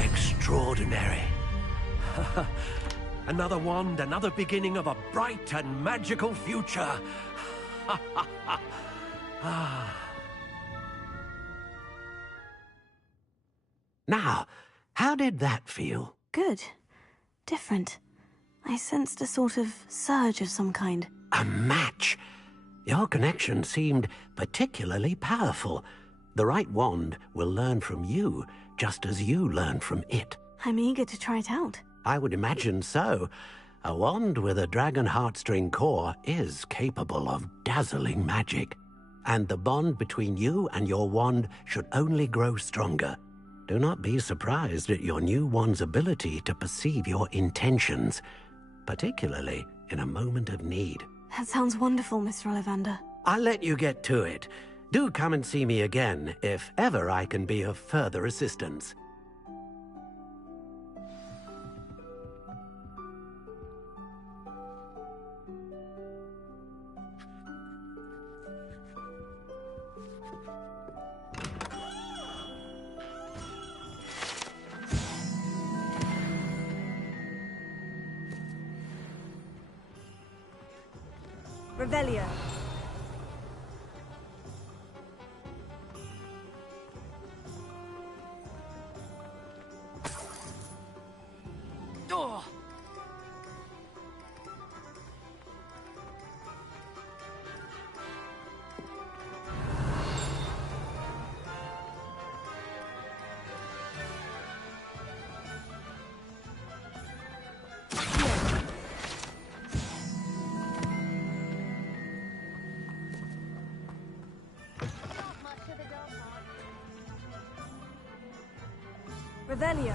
Extraordinary. Another wand, another beginning of a bright and magical future. Now, how did that feel? Good. Different. I sensed a sort of surge of some kind. A match? Your connection seemed particularly powerful. The right wand will learn from you, just as you learn from it. I'm eager to try it out. I would imagine so. A wand with a dragon heartstring core is capable of dazzling magic. And the bond between you and your wand should only grow stronger. Do not be surprised at your new wand's ability to perceive your intentions, particularly in a moment of need. That sounds wonderful, Mr. Ollivander. I'll let you get to it. Do come and see me again if ever I can be of further assistance. Revelio. Oh. Revelio.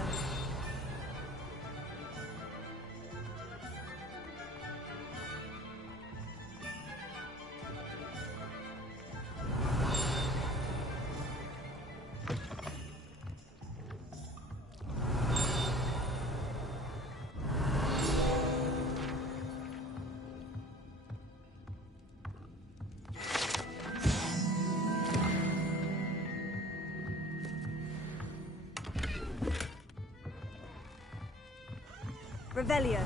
Revelio.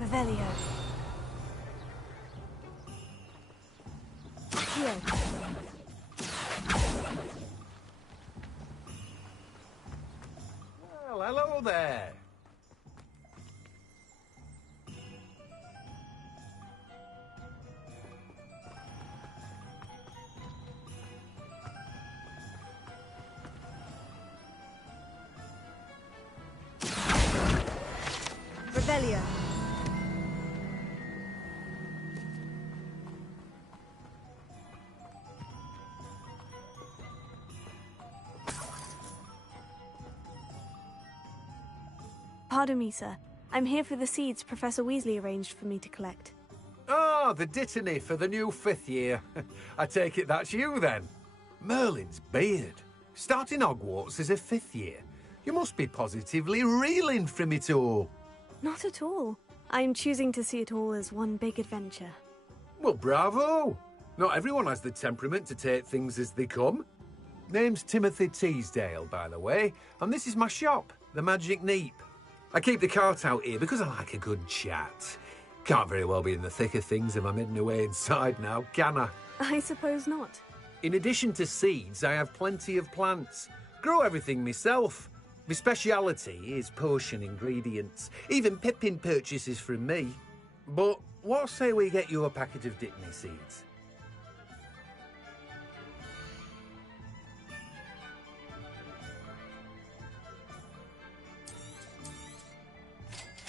Revelio. Here. Well, hello there. Revelio. Pardon me, sir. I'm here for the seeds Professor Weasley arranged for me to collect. Ah, Ah, the dittany for the new 5th year. I take it that's you, then. Merlin's beard. Starting Hogwarts as a 5th year. You must be positively reeling from it all. Not at all. I'm choosing to see it all as one big adventure. Well, bravo! Not everyone has the temperament to take things as they come. Name's Timothy Teasdale, by the way, and this is my shop, the Magic Neep. I keep the cart out here because I like a good chat. Can't very well be in the thick of things if I'm hidden away inside now, can I? I suppose not. In addition to seeds, I have plenty of plants. Grow everything myself. My speciality is potion ingredients. Even Pippin purchases from me. But what say we get you a packet of Dittany seeds?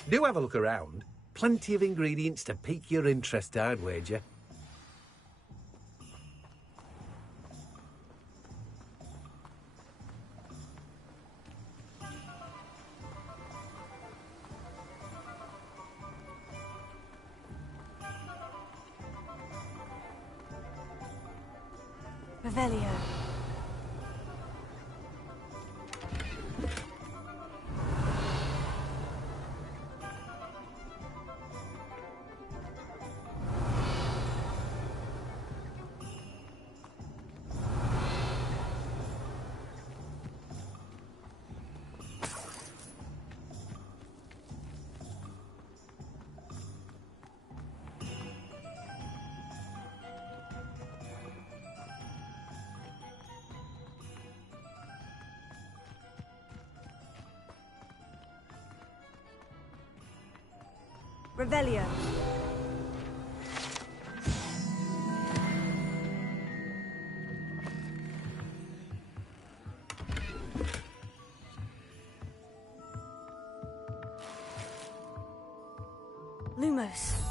Do have a look around. Plenty of ingredients to pique your interest, I'd wager. Revelio. Revelio. Lumos.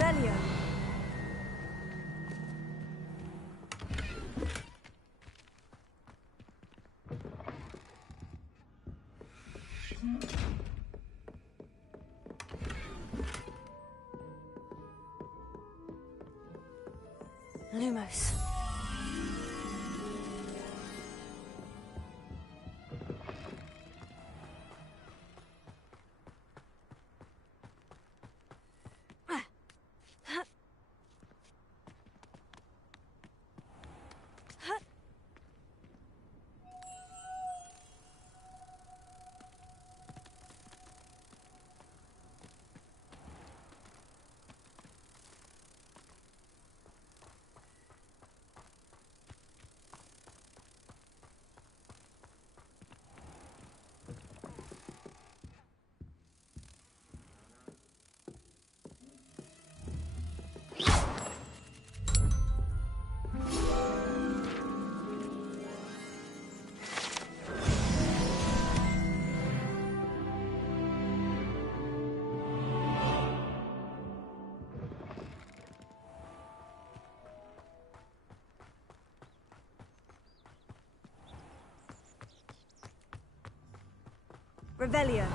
Revelio. Lumos. Revelio.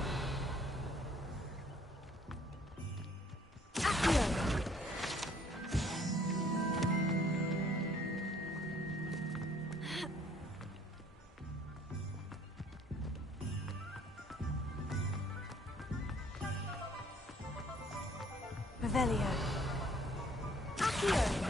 Accio. Revelio. Accio.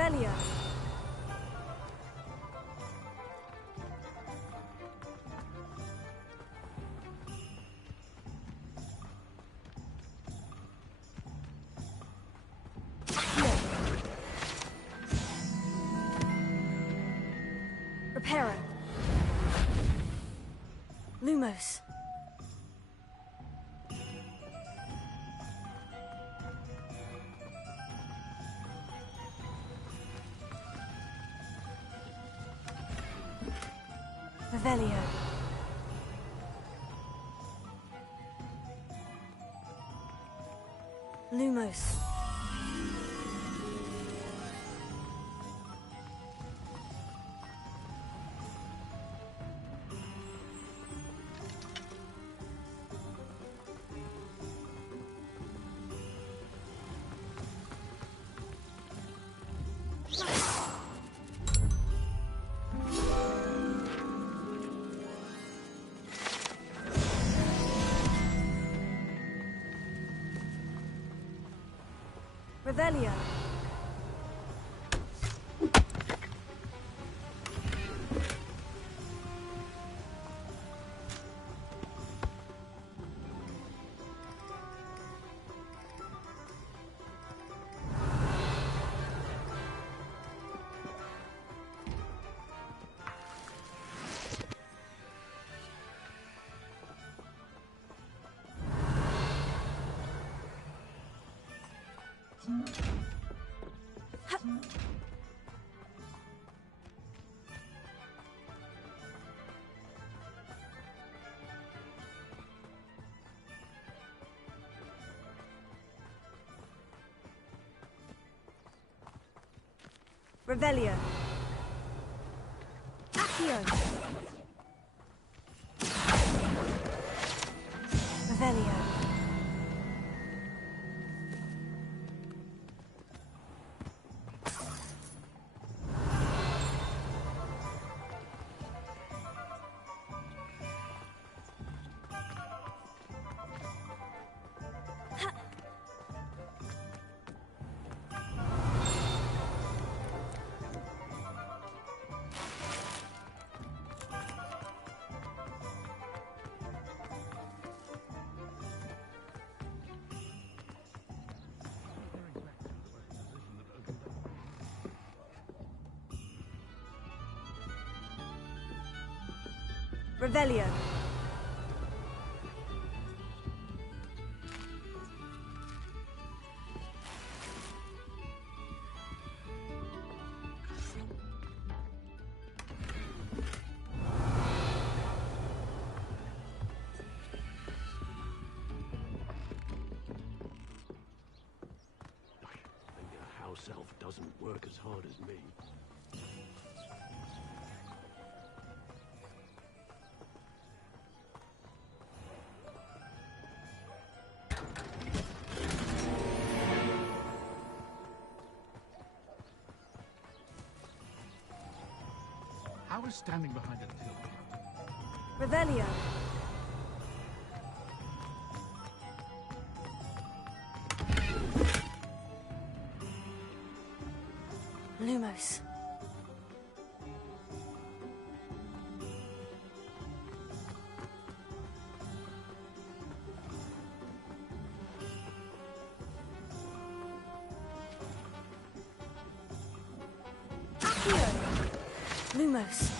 Revelio. Reparo. Lumos. Revelio. Lumos. Revelio. Revelio. Accio. Revelio. Revelio. Maybe a house elf doesn't work as hard as me. How is standing behind a till? Revelio. Lumos. Accio. Lumos.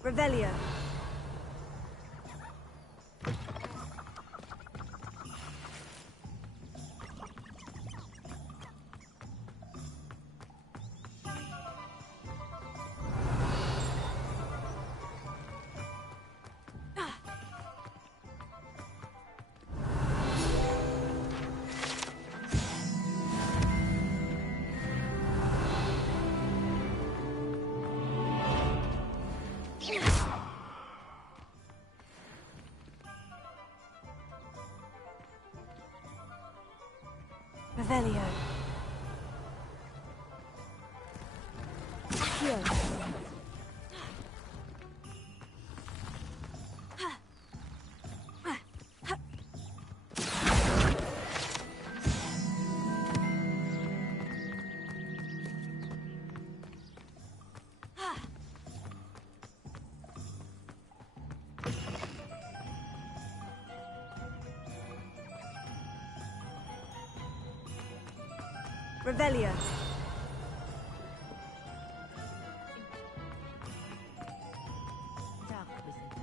Revelio. Revelio. Accio. Revelio. Dark wizard.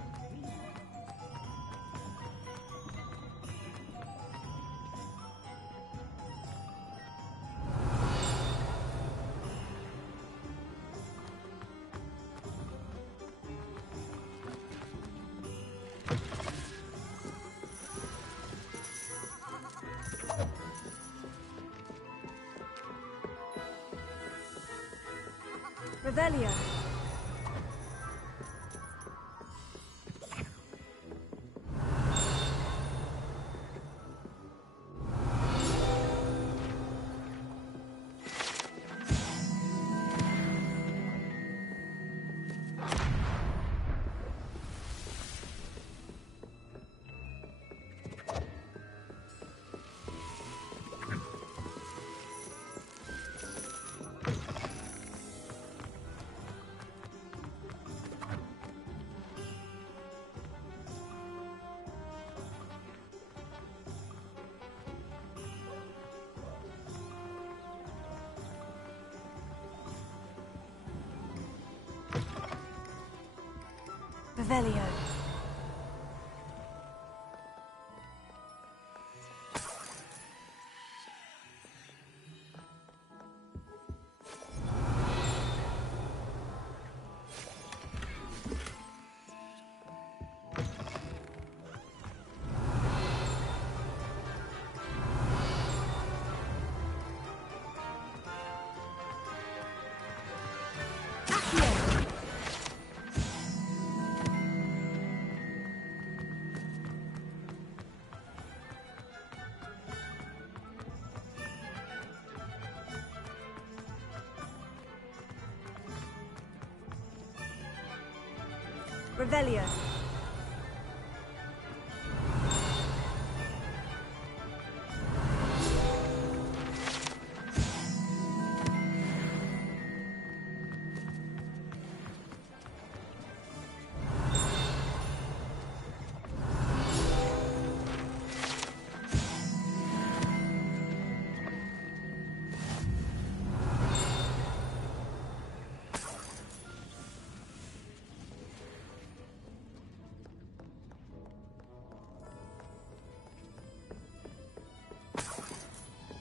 Revelio. Revelio. Revelio.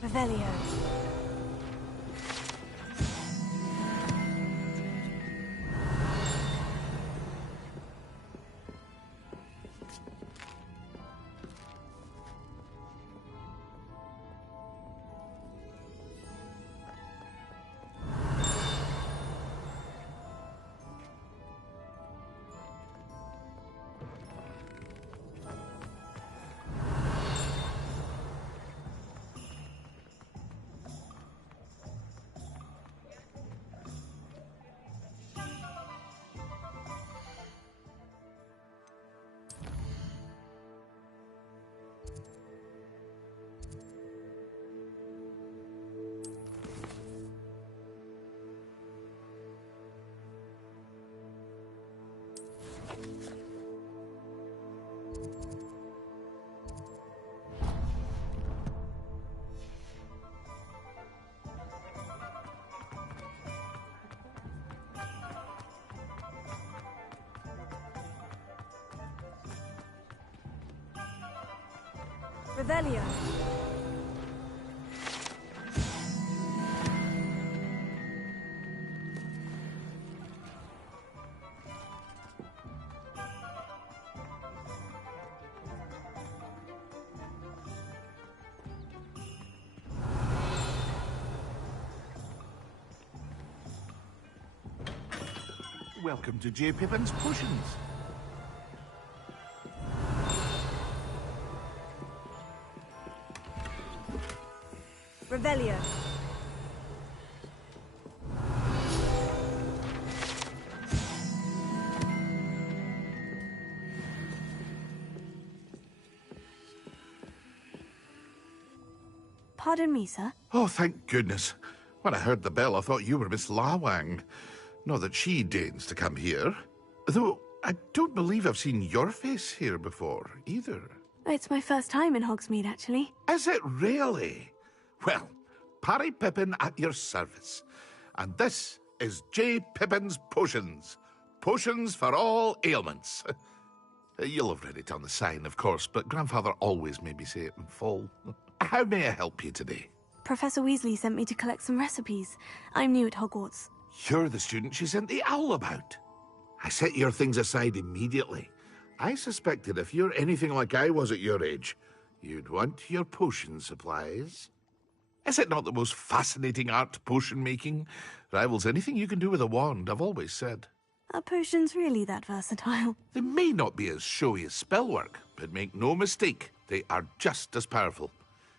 Revelio. Revelio. Welcome to J. Pippin's Potions. Revelio. Pardon me, sir. Oh, thank goodness. When I heard the bell, I thought you were Miss Lawang. Not that she deigns to come here. Though, I don't believe I've seen your face here before, either. It's my first time in Hogsmeade, actually. Is it really? Well, Parry Pippin at your service. And this is J. Pippin's Potions. Potions for all ailments. You'll have read it on the sign, of course, but Grandfather always made me say it in full. How may I help you today? Professor Weasley sent me to collect some recipes. I'm new at Hogwarts. You're the student she sent the owl about. I set your things aside immediately. I suspected if you're anything like I was at your age, you'd want your potion supplies. Is it not the most fascinating art, potion making? Rivals anything you can do with a wand, I've always said. Are potions really that versatile? They may not be as showy as spellwork, but make no mistake, they are just as powerful.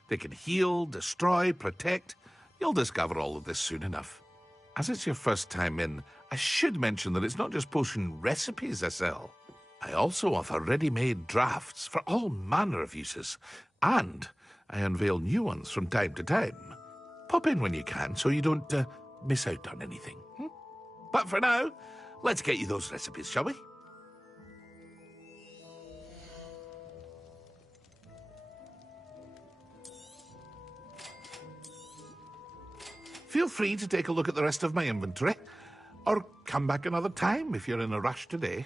They can heal, destroy, protect. You'll discover all of this soon enough. As it's your first time in, I should mention that it's not just potion recipes I sell. I also offer ready-made drafts for all manner of uses, and I unveil new ones from time to time. Pop in when you can so you don't miss out on anything. But for now, let's get you those recipes, shall we? Feel free to take a look at the rest of my inventory, or come back another time if you're in a rush today.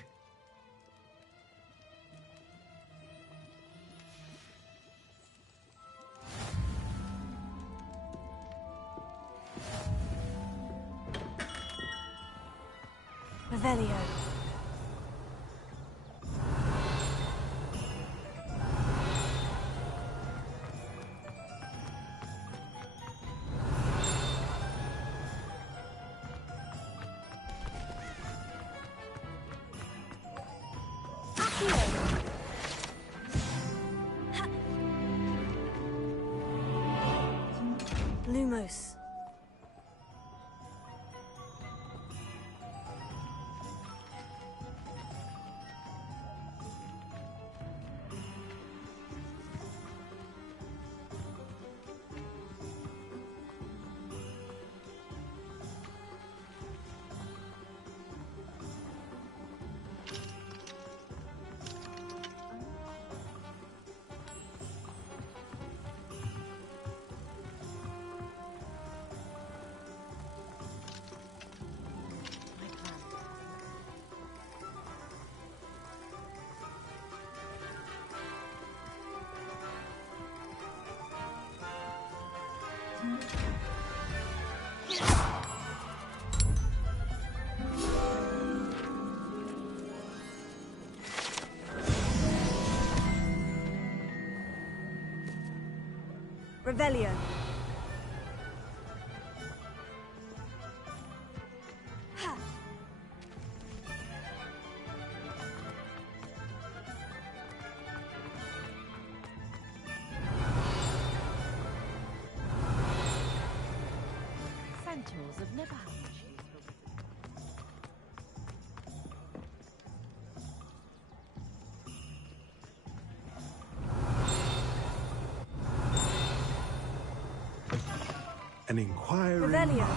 Revelio. Lumos. Revelio. Centaurs have never had issues for An inquiry. Revelio.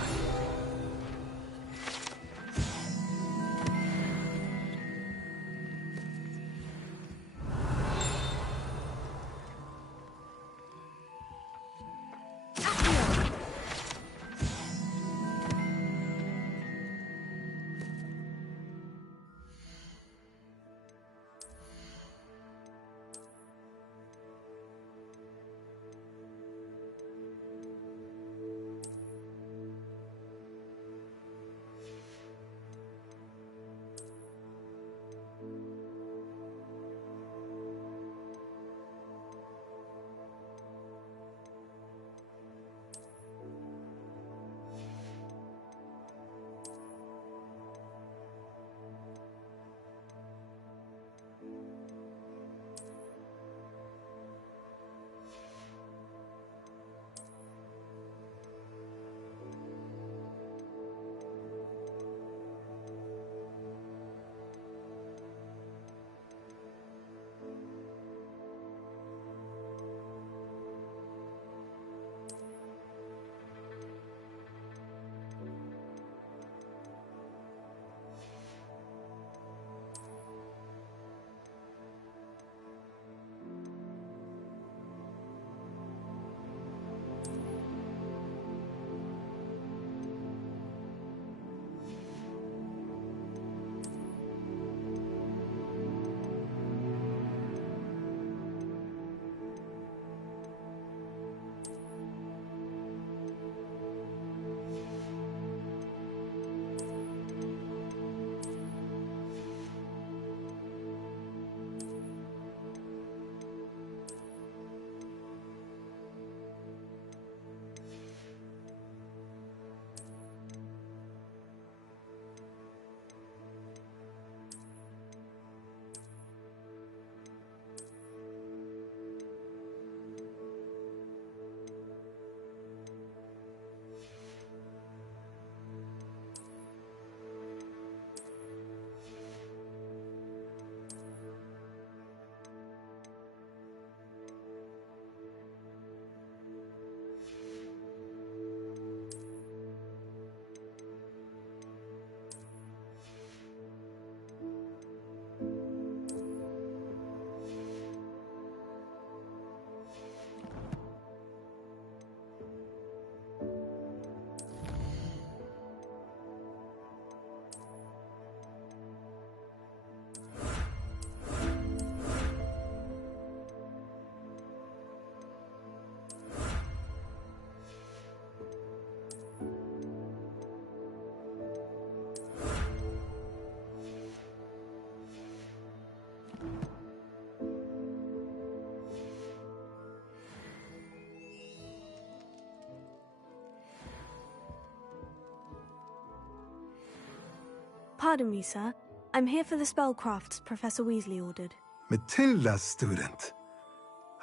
Pardon me, sir. I'm here for the spellcrafts Professor Weasley ordered. Matilda's student.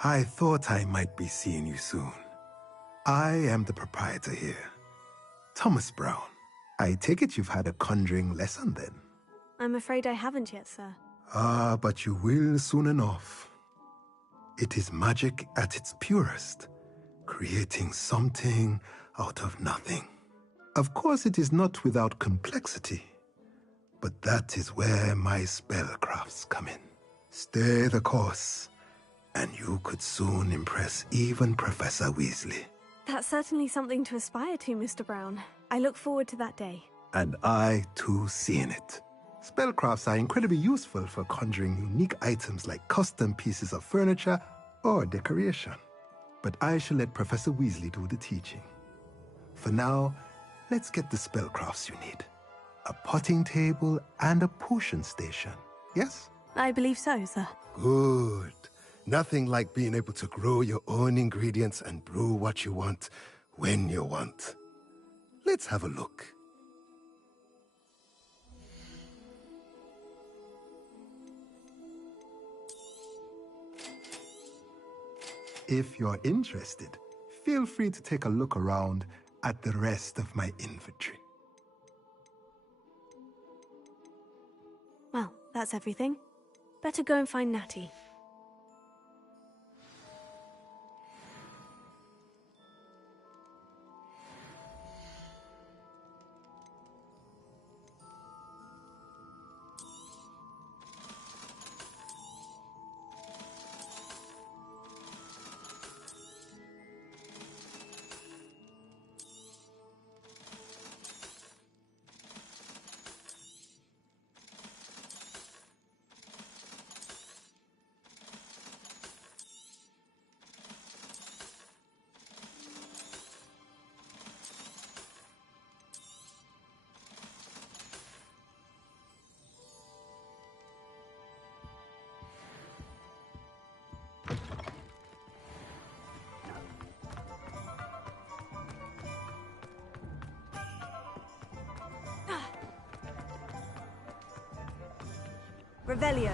I thought I might be seeing you soon. I am the proprietor here, Thomas Brown. I take it you've had a conjuring lesson then? I'm afraid I haven't yet, sir. Ah, but you will soon enough. It is magic at its purest, creating something out of nothing. Of course, it is not without complexity, but that is where my spellcrafts come in. Stay the course, and you could soon impress even Professor Weasley. That's certainly something to aspire to, Mr. Brown. I look forward to that day. And I, too, seeing it. Spellcrafts are incredibly useful for conjuring unique items like custom pieces of furniture or decoration. But I shall let Professor Weasley do the teaching. For now, let's get the spellcrafts you need. A potting table and a potion station, yes? I believe so, sir. Good. Nothing like being able to grow your own ingredients and brew what you want, when you want. Let's have a look. If you're interested, feel free to take a look around at the rest of my inventory. Well, that's everything. Better go and find Natty. Revelio.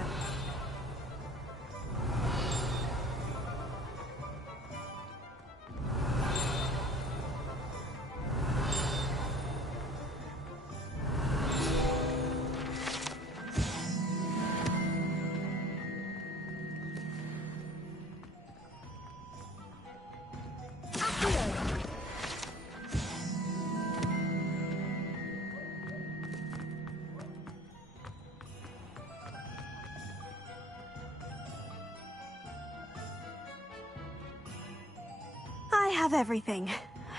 I have everything.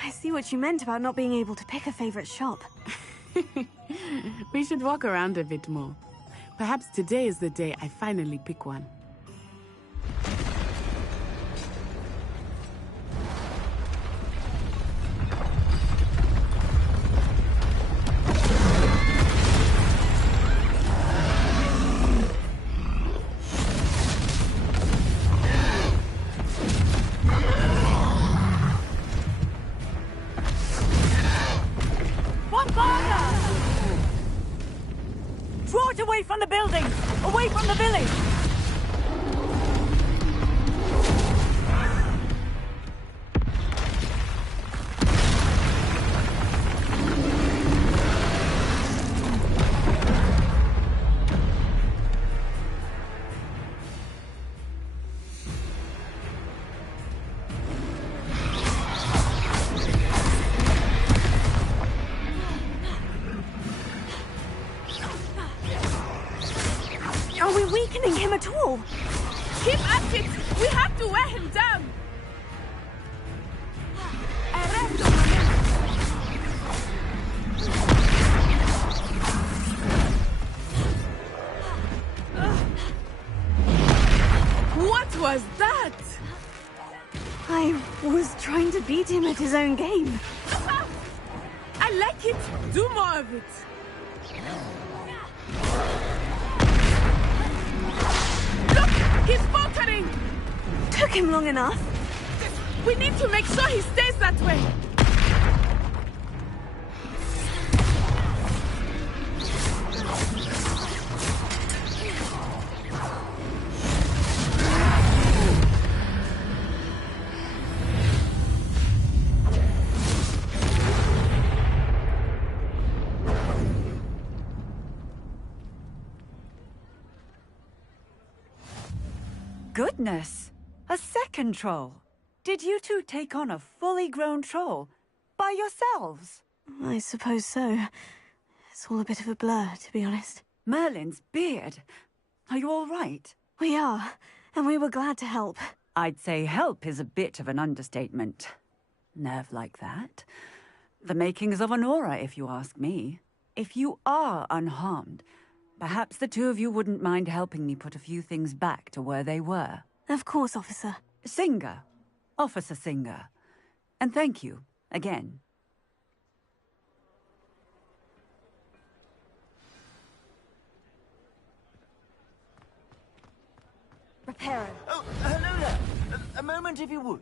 I see what you meant about not being able to pick a favorite shop. We should walk around a bit more. Perhaps today is the day I finally pick one. Draw it away from the buildings! Away from the village! Are we weakening him at all? Keep at it! We have to wear him down! What was that? I was trying to beat him at his own game. I like it! Do more of it! He's faltering! Took him long enough. We need to make sure he stays that way. goodness! A second troll! Did you two take on a fully grown troll by yourselves? I suppose so. It's all a bit of a blur, to be honest. Merlin's beard. Are you all right? We are, and we were glad to help. I'd say help is a bit of an understatement. Nerve like that. The makings of an aura, if you ask me. If you are unharmed, perhaps the two of you wouldn't mind helping me put a few things back to where they were. Of course, officer. Singer. Officer Singer. And thank you, again. Reparo. Oh, hello there. A moment, if you would.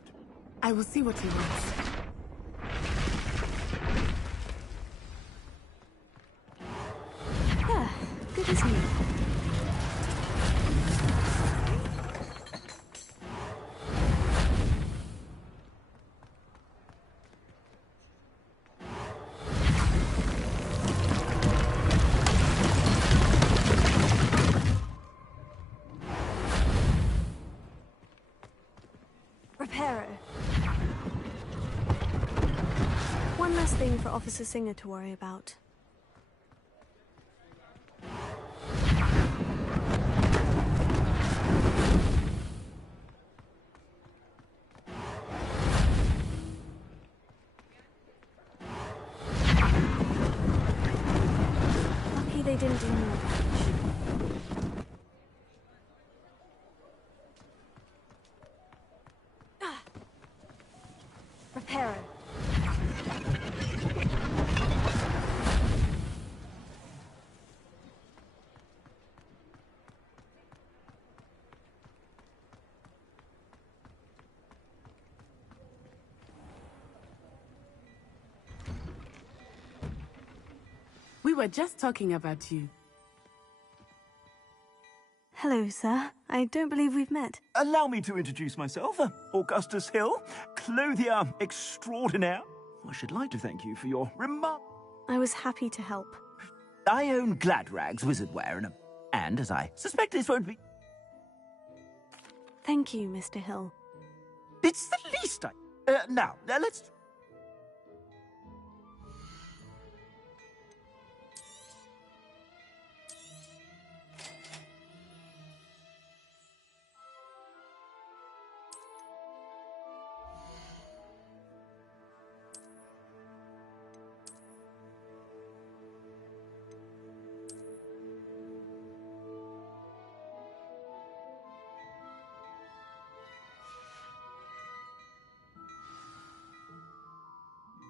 I will see what he wants. Yeah, good as new. Reparo. One less thing for Officer Singer to worry about. Lucky they didn't do more damage. Reparo. We were just talking about you. Hello, sir. I don't believe we've met. Allow me to introduce myself. Augustus Hill, clothier extraordinaire. I should like to thank you for your remark. I was happy to help. I own Gladrag's wizard wear, and as I suspect this won't be... Thank you, Mr. Hill. It's the least I... now, let's...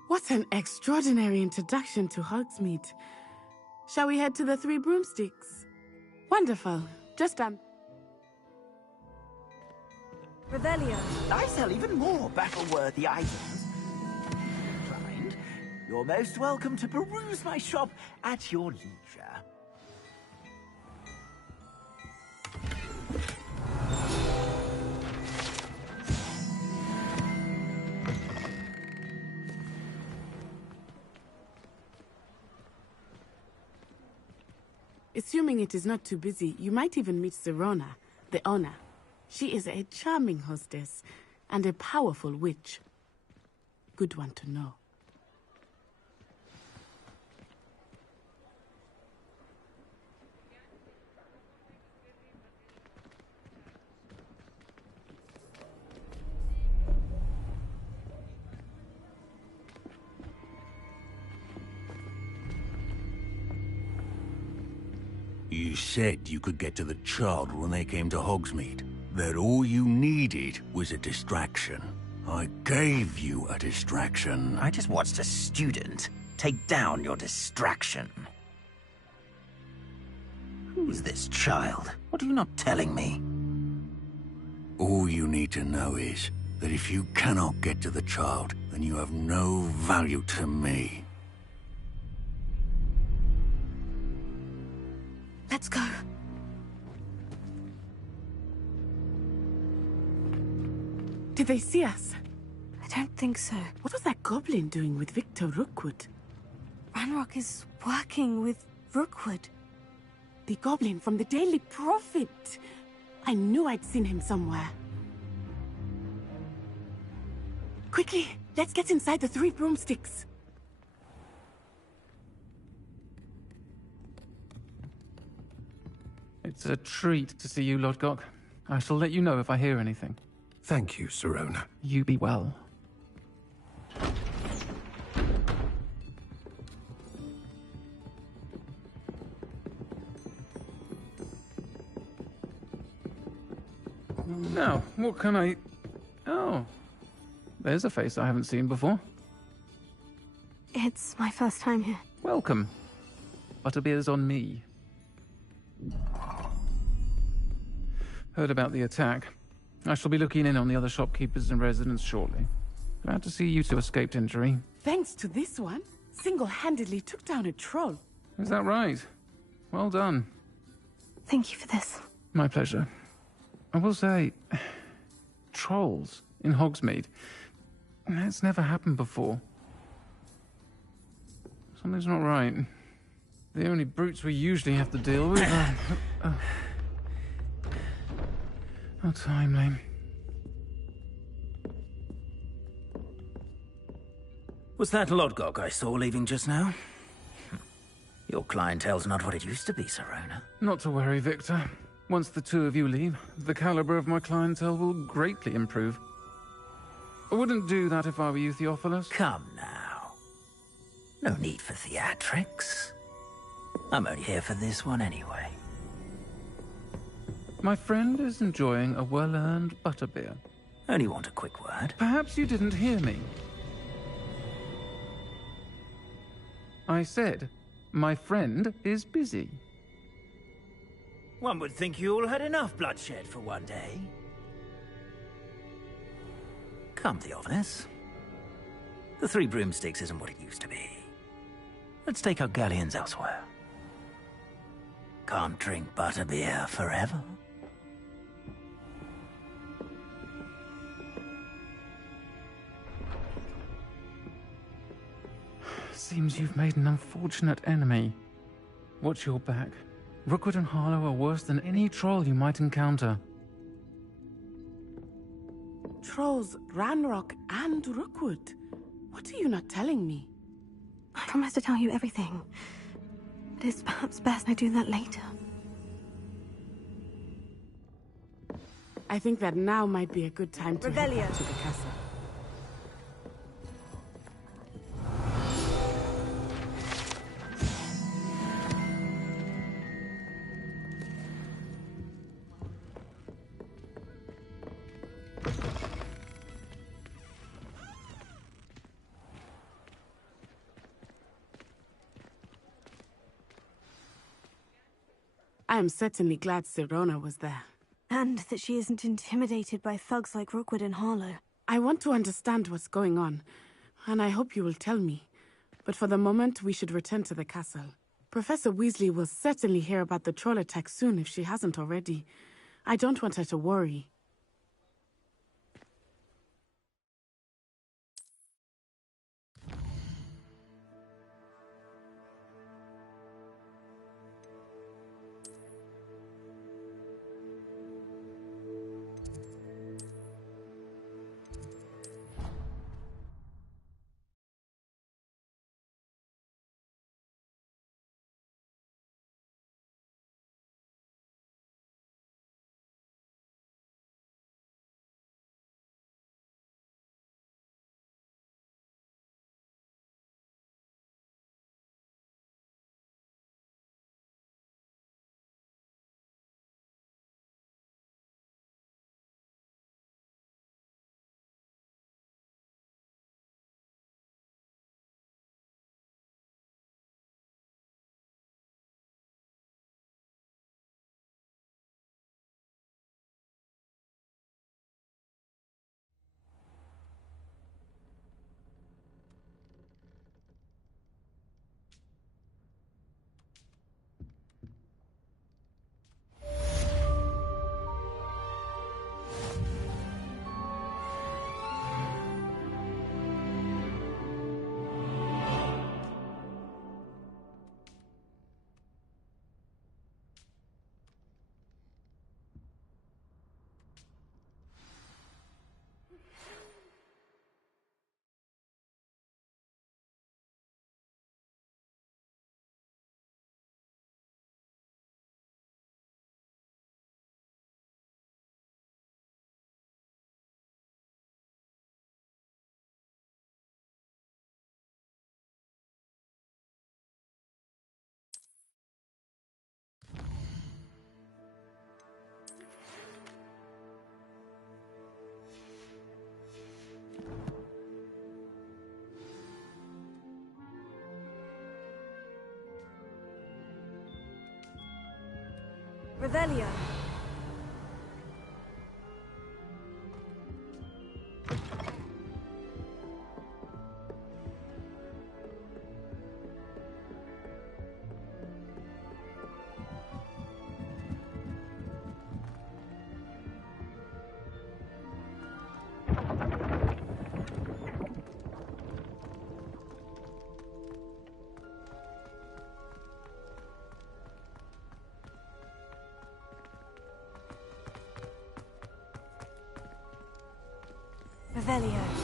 What an extraordinary introduction to Hogsmeade. Shall we head to the Three Broomsticks? Wonderful. Just Revelio. I sell even more battle-worthy items. Inclined, you're most welcome to peruse my shop at your leisure. Assuming it is not too busy, you might even meet Serona, the owner. She is a charming hostess and a powerful witch. Good one to know. You said you could get to the child when they came to Hogsmeade. That all you needed was a distraction. I gave you a distraction. I just watched a student take down your distraction. Who's this child? What are you not telling me? All you need to know is that if you cannot get to the child, then you have no value to me. Let's go. Did they see us? I don't think so. What was that goblin doing with Victor Rookwood? Ranrock is working with Rookwood. The goblin from the Daily Prophet. I knew I'd seen him somewhere. Quickly, let's get inside the 3 broomsticks. It's a treat to see you, Lodgok. I shall let you know if I hear anything. Thank you, Sirona. You be well. Now, what can I... Oh, there's a face I haven't seen before. It's my first time here. Welcome. Butterbeer's on me. Heard about the attack. I shall be looking in on the other shopkeepers and residents shortly. Glad to see you two escaped injury. Thanks to this one, single-handedly took down a troll. Is that right? Well done. Thank you for this. My pleasure. I will say, trolls in Hogsmeade. That's never happened before. Something's not right. The only brutes we usually have to deal with are... How timely. Was that Lodgok I saw leaving just now? Your clientele's not what it used to be, Sirona. Not to worry, Victor. Once the two of you leave, the caliber of my clientele will greatly improve. I wouldn't do that if I were you, Theophilus. Come now. No need for theatrics. I'm only here for this one anyway. My friend is enjoying a well-earned butterbeer. Only want a quick word. Perhaps you didn't hear me. I said, my friend is busy. One would think you all had enough bloodshed for one day. Come, Theophilus. The 3 broomsticks isn't what it used to be. Let's take our galleons elsewhere. Can't drink butterbeer forever. Seems you've made an unfortunate enemy. Watch your back. Rookwood and Harlow are worse than any troll you might encounter. Trolls, Ranrock, and Rookwood. What are you not telling me? I promise to tell you everything. But it's perhaps best I do that later. I think that now might be a good time to head back to the castle. I am certainly glad Sirona was there. And that she isn't intimidated by thugs like Rookwood and Harlow. I want to understand what's going on, and I hope you will tell me. But for the moment, we should return to the castle. Professor Weasley will certainly hear about the troll attack soon if she hasn't already. I don't want her to worry. Revelio. Revelio.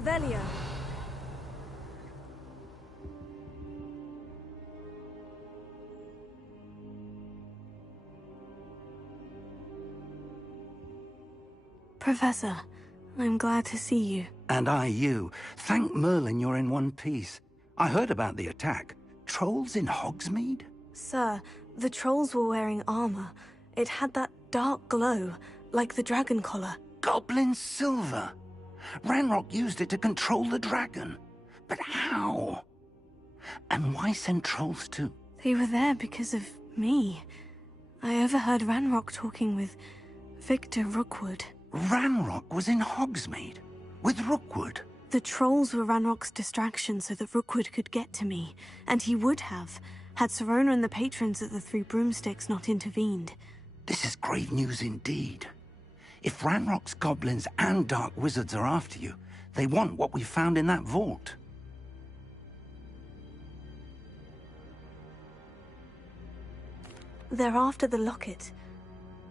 Revelio. Professor, I'm glad to see you. And I you. Thank Merlin you're in one piece. I heard about the attack. Trolls in Hogsmeade? Sir, The trolls were wearing armor. It had that dark glow, like the dragon collar. Goblin silver. Ranrock used it to control the dragon. But how? And why send trolls too? They were there because of me. I overheard Ranrock talking with Victor Rookwood. Ranrock was in Hogsmeade with Rookwood. The trolls were Ranrock's distraction so that Rookwood could get to me, and he would have, had Serona and the patrons at the Three Broomsticks not intervened. This is grave news indeed. If Ranrock's goblins and dark wizards are after you, they want what we found in that vault. They're after the locket.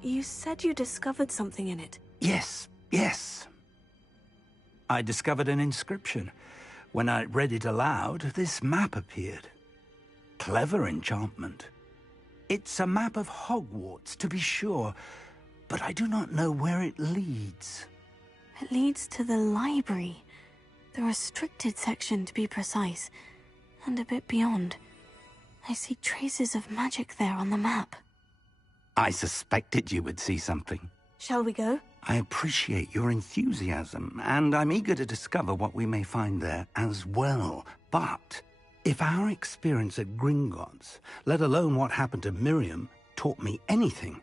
You said you discovered something in it. Yes. I discovered an inscription. When I read it aloud, this map appeared. Clever enchantment. It's a map of Hogwarts, to be sure, but I do not know where it leads. It leads to the library. The restricted section, to be precise. And a bit beyond. I see traces of magic there on the map. I suspected you would see something. Shall we go? I appreciate your enthusiasm, and I'm eager to discover what we may find there as well. But if our experience at Gringotts, let alone what happened to Miriam, taught me anything,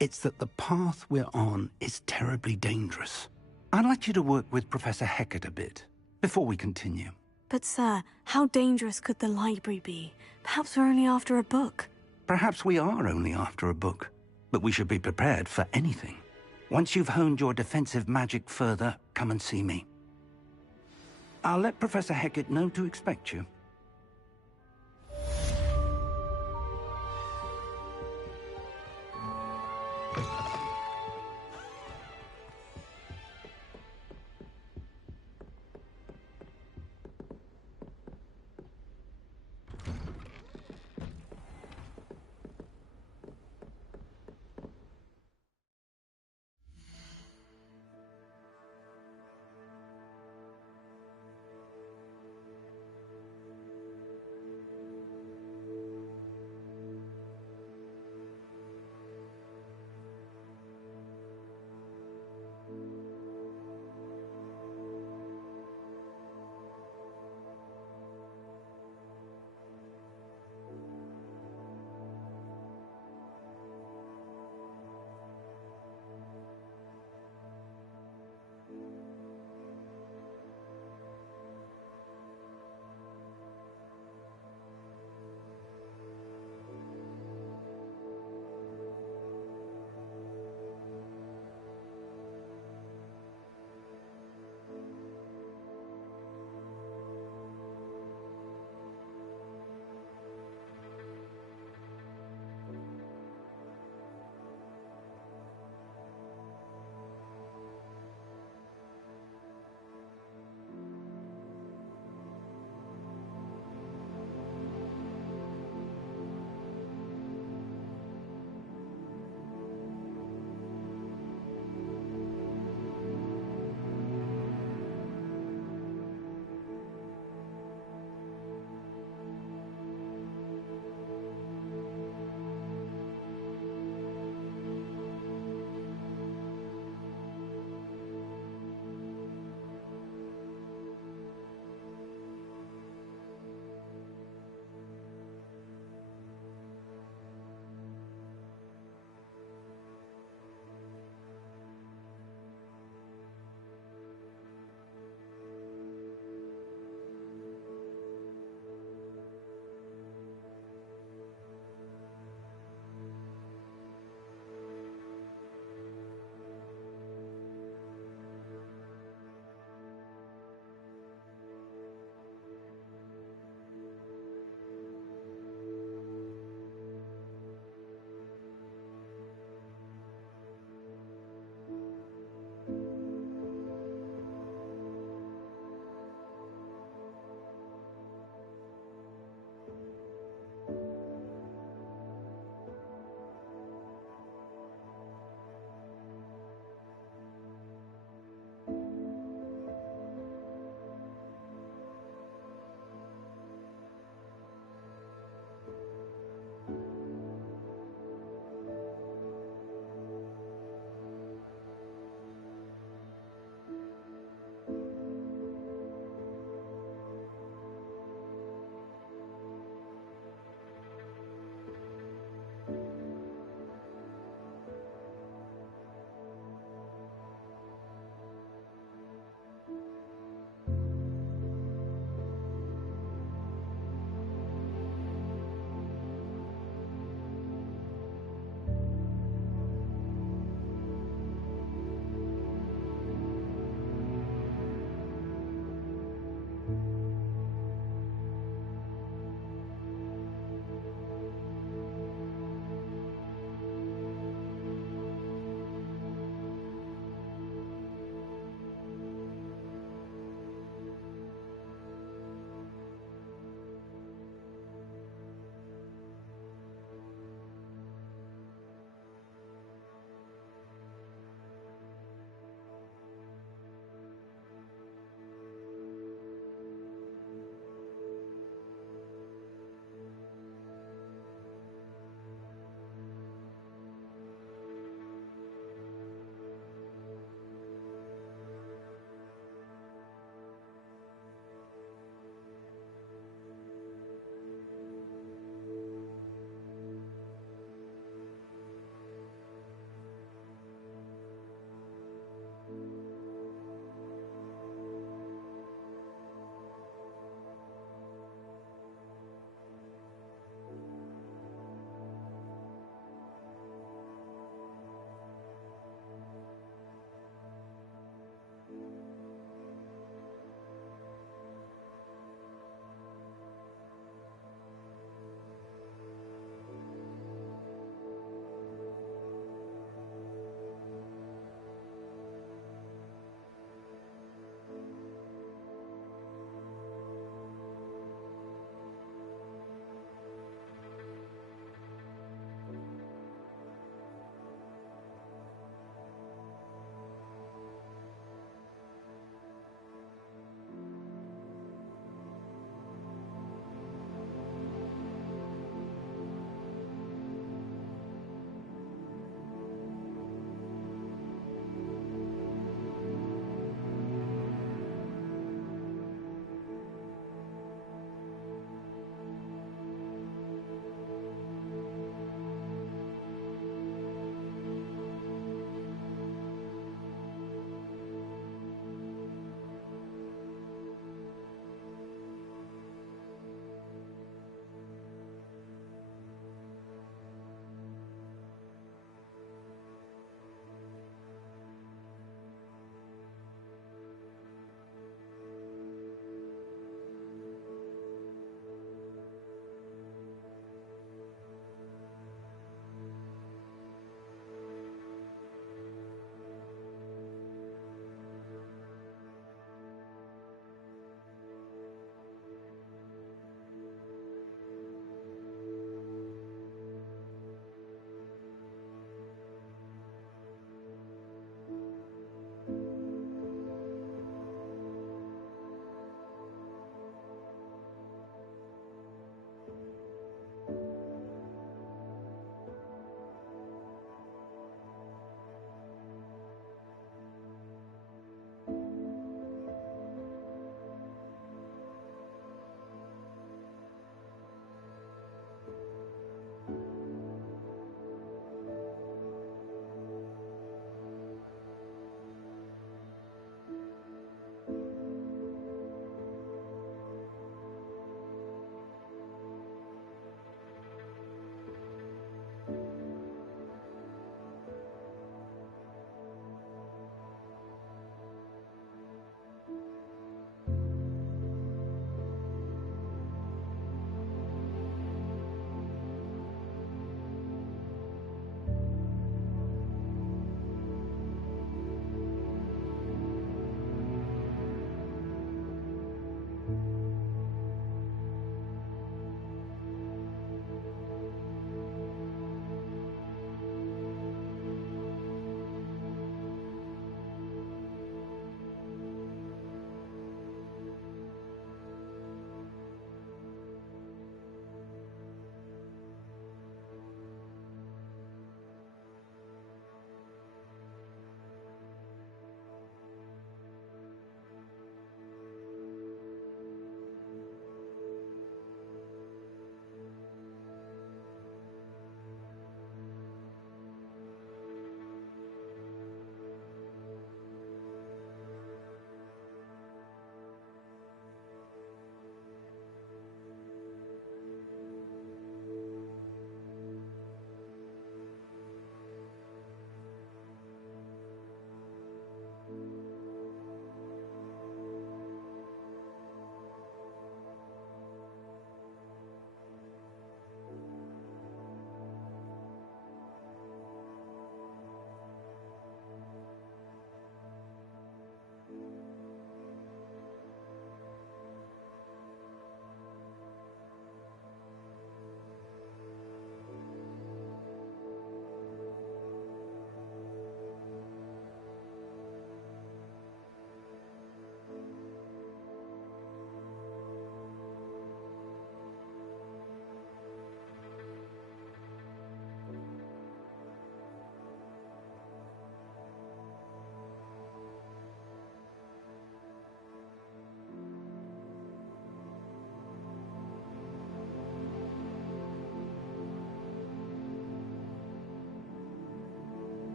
it's that the path we're on is terribly dangerous. I'd like you to work with Professor Hecat a bit, before we continue. But sir, how dangerous could the library be? Perhaps we're only after a book. Perhaps we are only after a book, but we should be prepared for anything. Once you've honed your defensive magic further, come and see me. I'll let Professor Hecat know to expect you.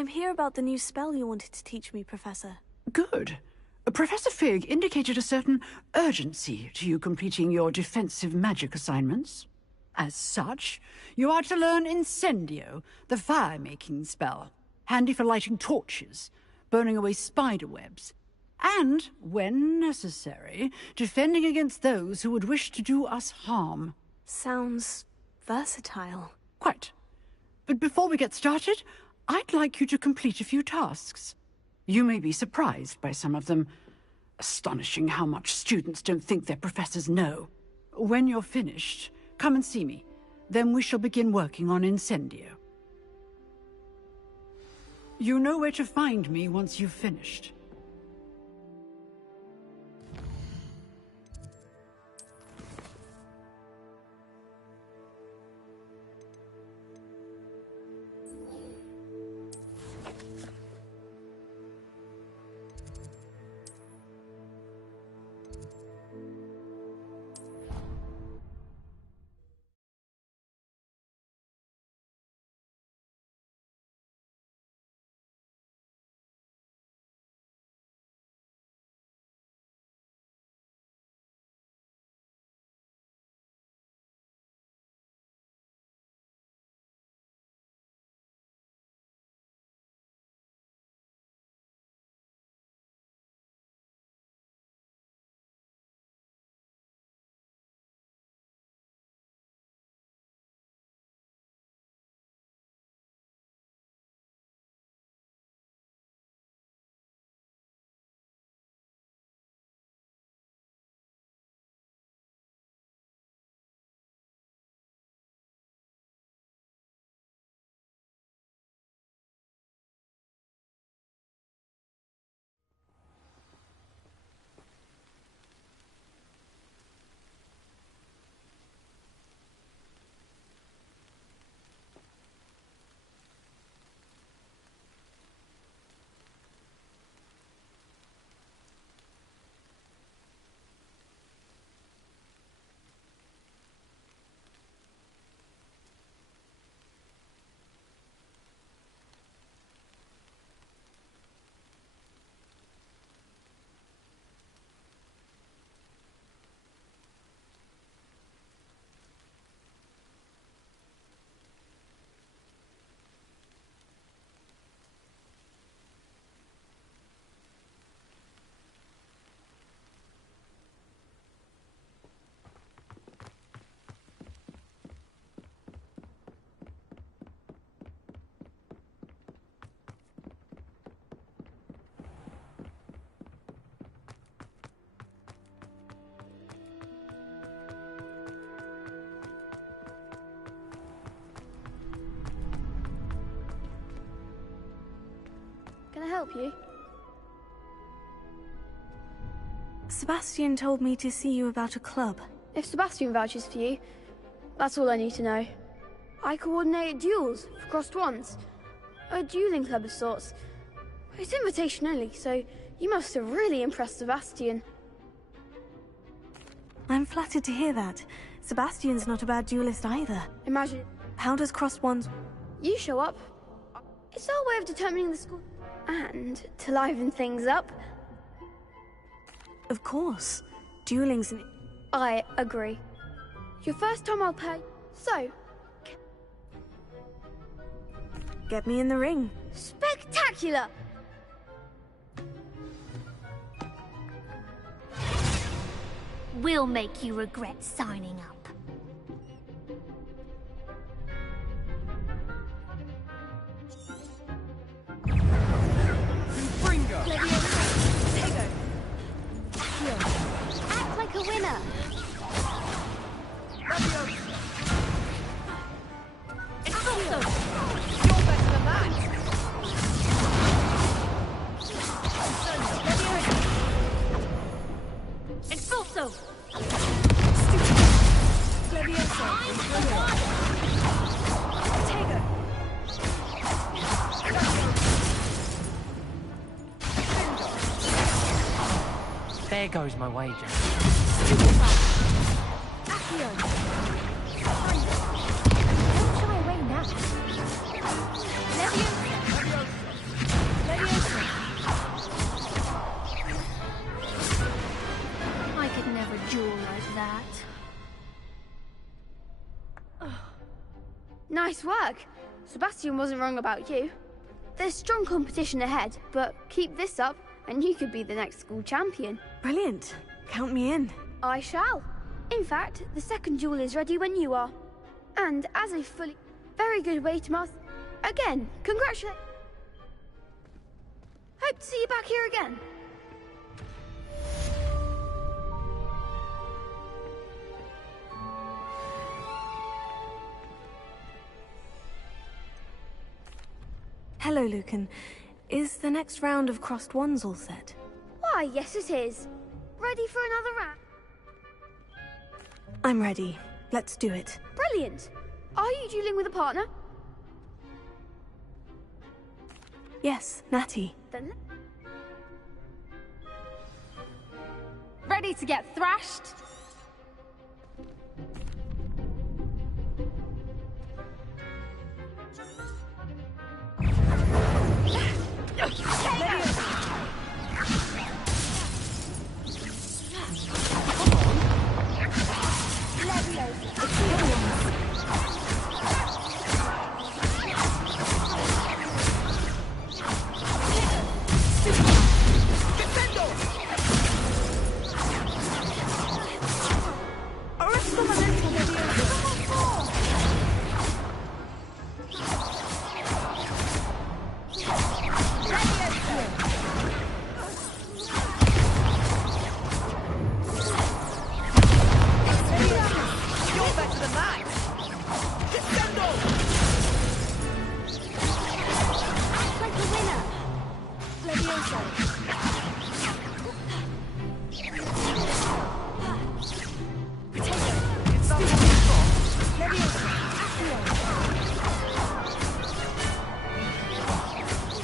I'm here about the new spell you wanted to teach me, Professor. Good. Professor Fig indicated a certain urgency to you completing your defensive magic assignments. As such, you are to learn Incendio, the fire-making spell, handy for lighting torches, burning away spider webs, and, when necessary, defending against those who would wish to do us harm. Sounds versatile. Quite. But before we get started, I'd like you to complete a few tasks. You may be surprised by some of them. Astonishing how much students don't think their professors know. When you're finished, come and see me. Then we shall begin working on Incendio. You know where to find me once you've finished. Can I help you? Sebastian told me to see you about a club. If Sebastian vouches for you, that's all I need to know. I coordinate duels for crossed wands. A dueling club of sorts. It's invitation only, so you must have really impressed Sebastian. I'm flattered to hear that. Sebastian's not a bad duelist either. Imagine... How does crossed wands... You show up. It's our way of determining the score. And to liven things up. Of course. Dueling's an... I agree. Your first time I'll pay. So... Get me in the ring. Spectacular! We'll make you regret signing up. Act like a winner. It's also... You're better than that! It's also... There goes my wager. Don't shy away now. Leviosa. Nice work. Sebastian wasn't wrong about you. There's strong competition ahead, but keep this up and you could be the next school champion. Brilliant. Count me in. I shall. In fact, the second duel is ready when you are. And as a very good way to master... Again, congratulations. Hope to see you back here again. Hello, Lucan. Is the next round of crossed wands all set? Why, yes it is. Ready for another round? I'm ready. Let's do it. Brilliant. Are you dueling with a partner? Yes, Natty. Then... Ready to get thrashed?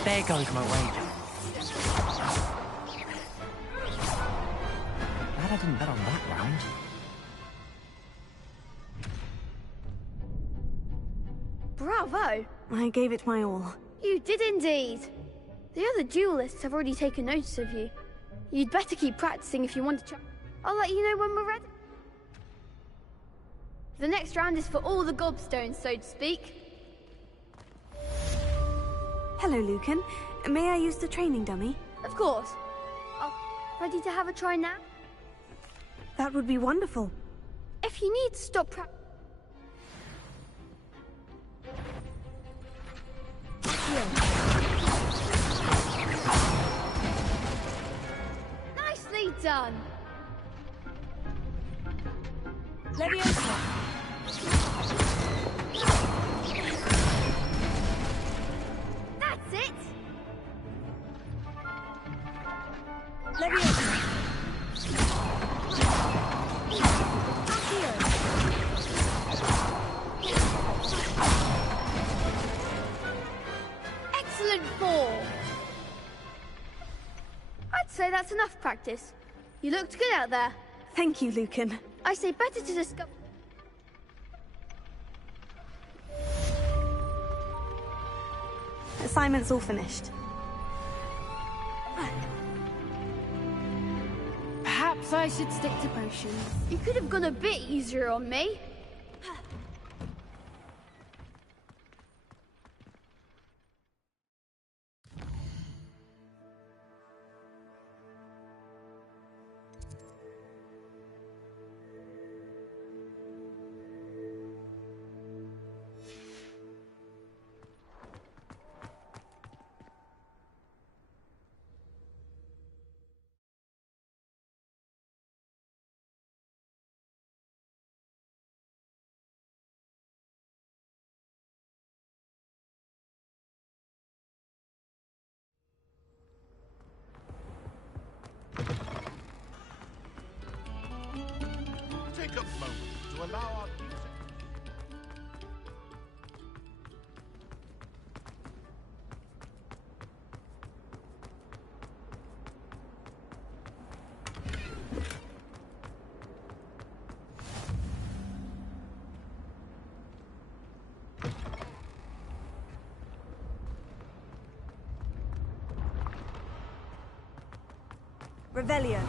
There goes my wager. Glad I didn't bet on that round. Bravo! I gave it my all. You did indeed. The other duelists have already taken notice of you. You'd better keep practicing if you want to I'll let you know when we're ready. The next round is for all the gobstones, so to speak. Hello, Lucan. May I use the training dummy? Of course. Ready to have a try now? That would be wonderful. If you need to stop Nicely done. Leviosa. That's it. Leviosa. Excellent form. I'd say that's enough practice. You looked good out there. Thank you, Lucan. I say better to discover... Assignment's all finished. Perhaps I should stick to potions. You could have gone a bit easier on me. Take a moment to allow our music. Revelio.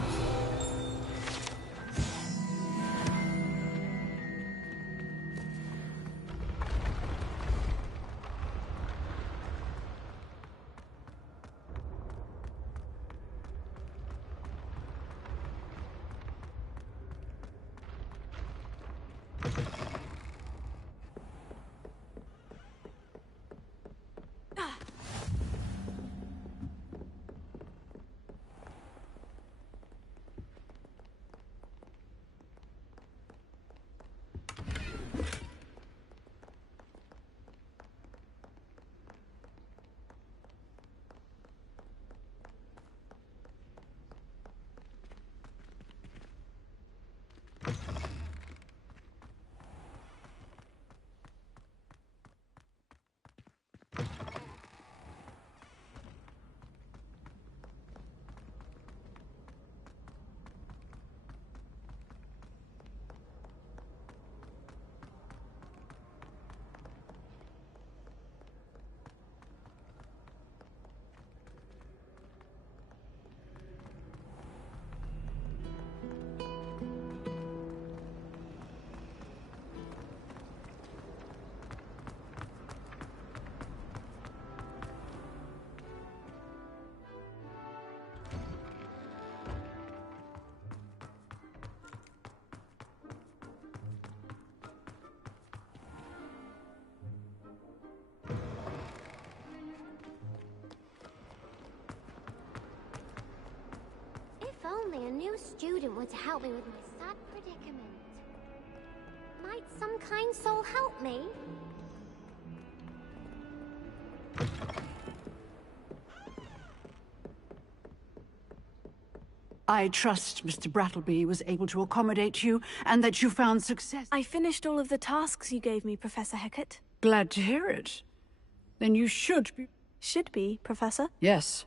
only a new student were to help me with my sad predicament. Might some kind soul help me? I trust Mr. Brattleby was able to accommodate you, and that you found success. I finished all of the tasks you gave me, Professor Hecat. Glad to hear it. Then you should be... Should be, Professor? Yes.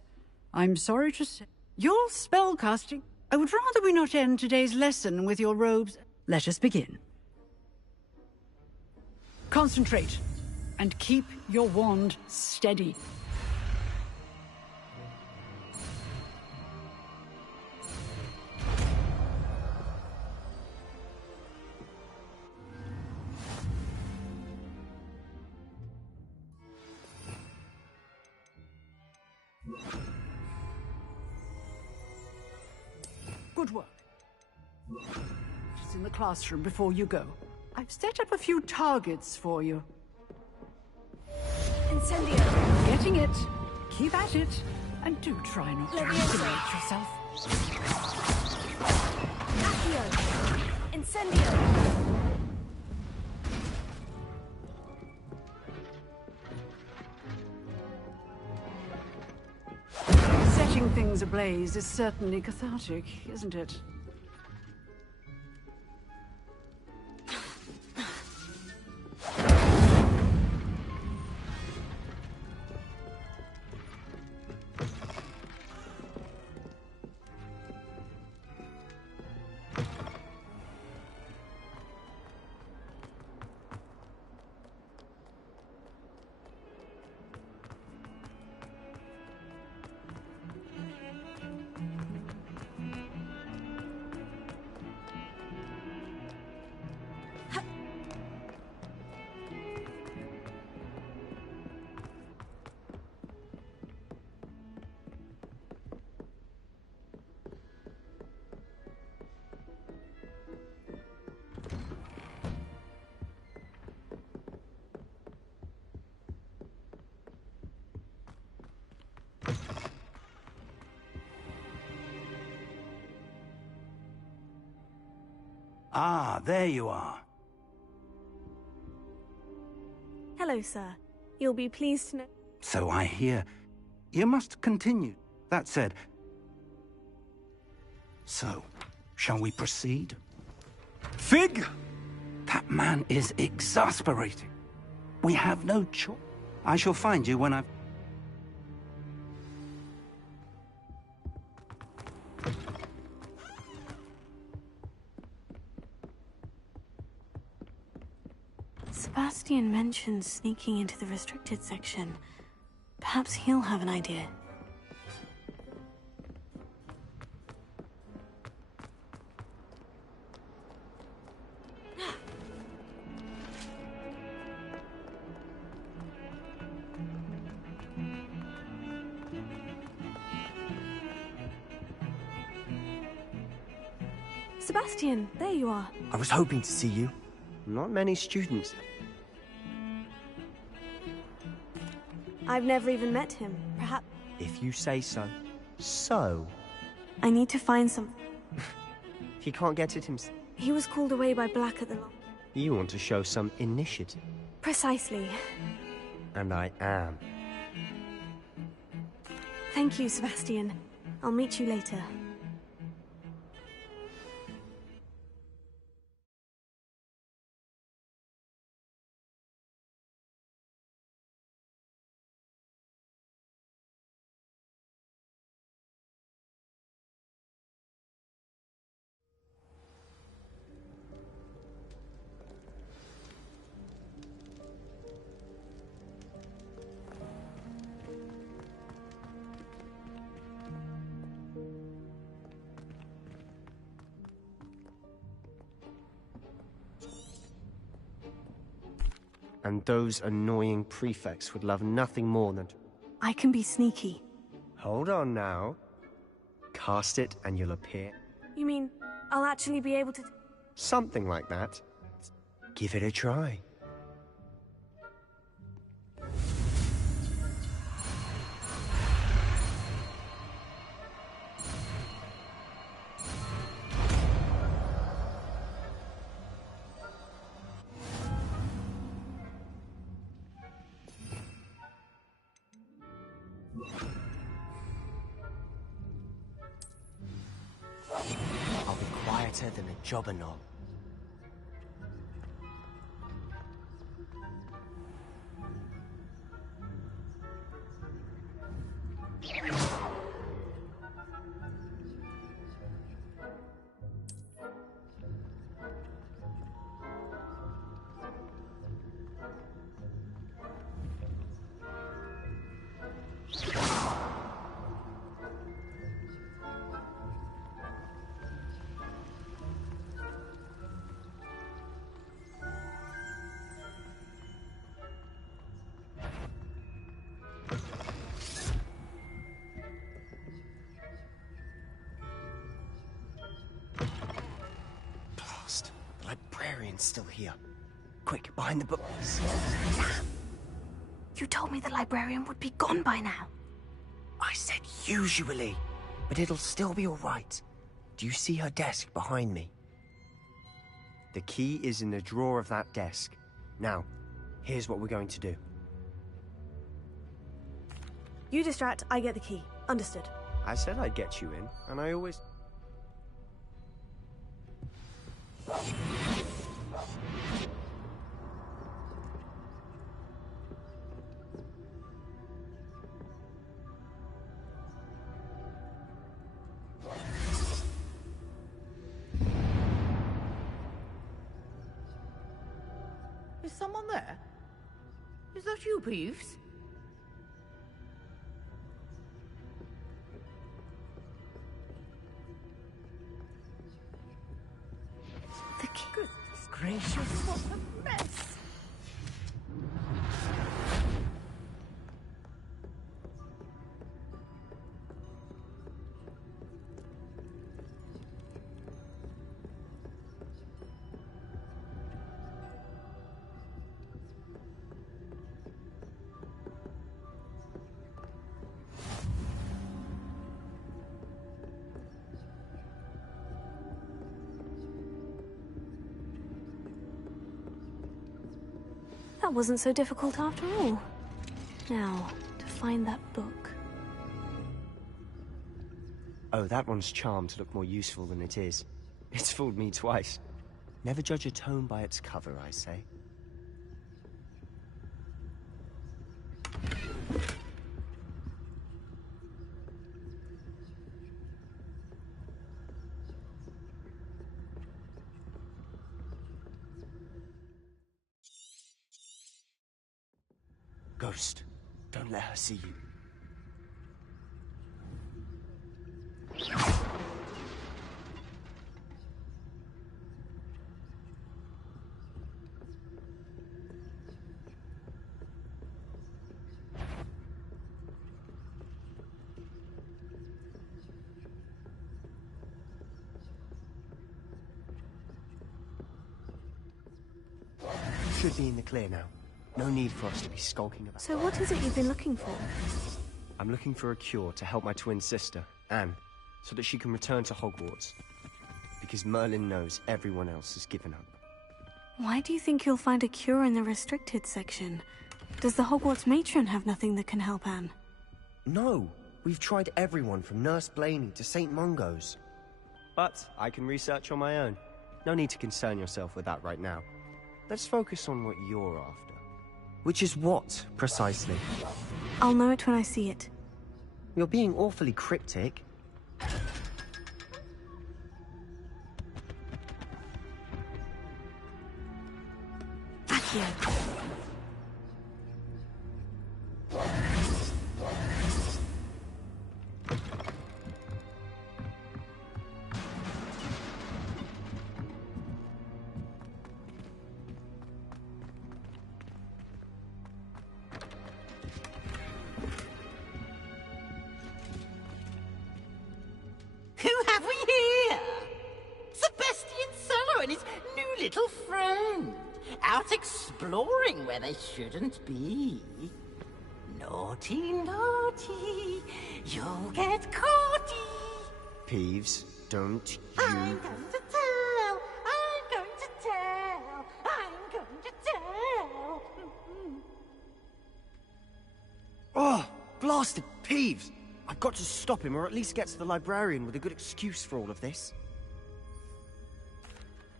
I'm sorry to say. Your spellcasting... I would rather we not end today's lesson with your robes. Let us begin. Concentrate, and keep your wand steady. Good work. Just in the classroom before you go. I've set up a few targets for you. Incendio. Getting it. Keep at it. And do try not to mutilate yourself. Accio. Incendio. Setting things ablaze is certainly cathartic, isn't it? Ah, there you are. Hello, sir. You'll be pleased to know... So I hear. You must continue. That said... So, shall we proceed? Fig! That man is exasperating. We have no choice. I shall find you when I've... Sebastian mentioned sneaking into the restricted section. Perhaps he'll have an idea. Sebastian, there you are. I was hoping to see you. Not many students. I've never even met him. Perhaps... If you say so. So? I need to find some... He can't get it himself. He was called away by Black at the... You want to show some initiative. Precisely. And I am. Thank you, Sebastian. I'll meet you later. And those annoying prefects would love nothing more than to... I can be sneaky. Hold on now. Cast it and you'll appear. You mean, I'll actually be able to... Something like that. Give it a try. better than a jobberknoll. The librarian's still here. Quick, behind the books. You told me the librarian would be gone by now. I said usually, but it'll still be all right. Do you see her desk behind me? The key is in the drawer of that desk. Now, here's what we're going to do. You distract, I get the key. Understood. I said I'd get you in, and I always... Is someone there? Is that you, Peeves? The key. Goodness gracious, what a mess! That wasn't so difficult after all. Now, to find that book. Oh, that one's charmed to look more useful than it is. It's fooled me twice. Never judge a tome by its cover, I say. Ghost, don't let her see you. Should be in the clear now. No need for us to be skulking about. So what is it you've been looking for? I'm looking for a cure to help my twin sister, Anne, so that she can return to Hogwarts. Because Merlin knows everyone else has given up. Why do you think you'll find a cure in the restricted section? Does the Hogwarts matron have nothing that can help Anne? No! We've tried everyone from Nurse Blaney to St. Mungo's. But I can research on my own. No need to concern yourself with that right now. Let's focus on what you're after. Which is what, precisely? I'll know it when I see it. You're being awfully cryptic. Accio. Who have we here? Sebastian Cello and his new little friend. Out exploring where they shouldn't be. Naughty, naughty. You'll get caughty. Peeves, don't you... I'm going to tell. I'm going to tell. I'm going to tell. Oh, blasted Peeves! I've got to stop him, or at least get to the librarian with a good excuse for all of this.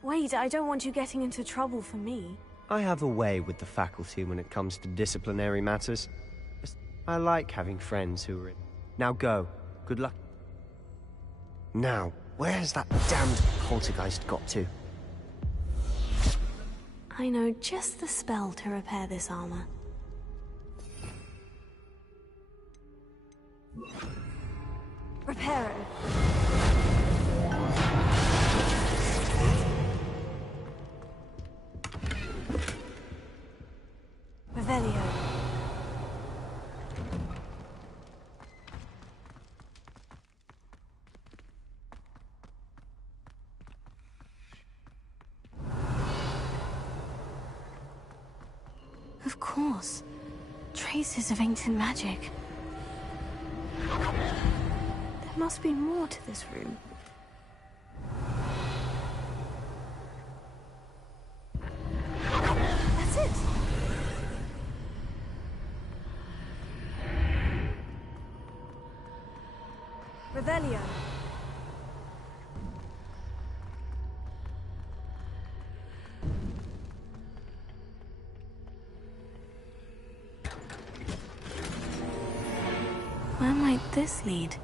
Wait, I don't want you getting into trouble for me. I have a way with the faculty when it comes to disciplinary matters. I like having friends who are in. Now go. Good luck. Now, where's that damned poltergeist got to? I know just the spell to repair this armor. Reparo. Revelio. Of course. Traces of ancient magic. There must be more to this room. That's it! Revelio. Where might this lead?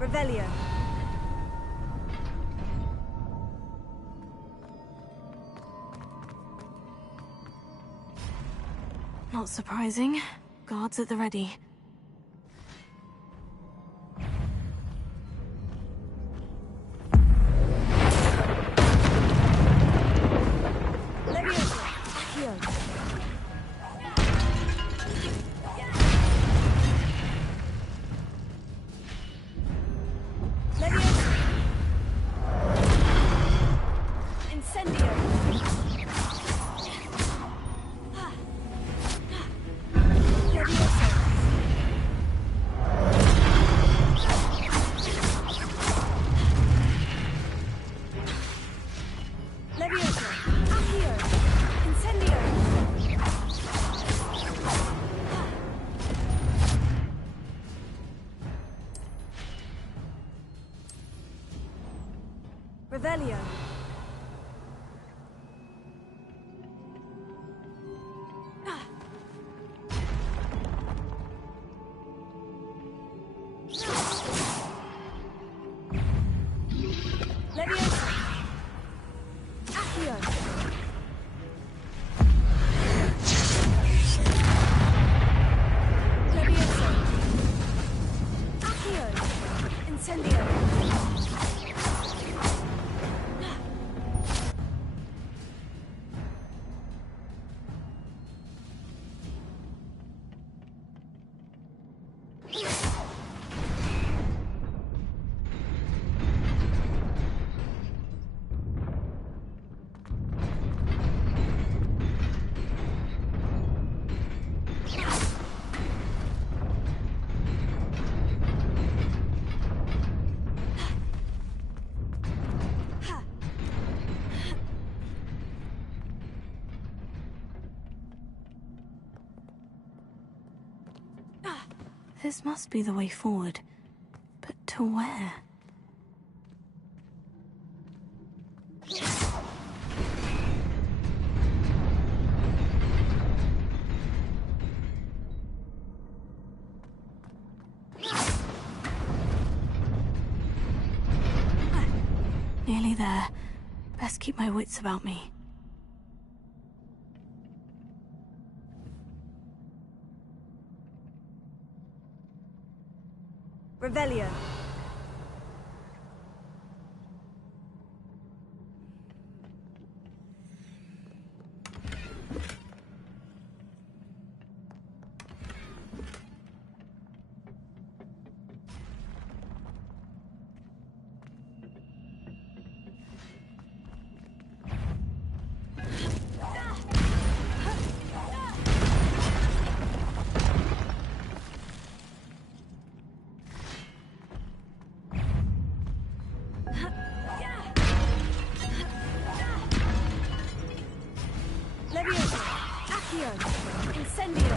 Revelio. Not surprising. Guards at the ready. Leviosa. Accio. Leviosa. Incendio. Leviosa. Leviosa. Accio. Incendio. Revelio. Leviosa. Accio. Leviosa. Accio. Incendio. This must be the way forward. But to where? definitely there. Best keep my wits about me. Revelio. Levioso. Accio. Incendio.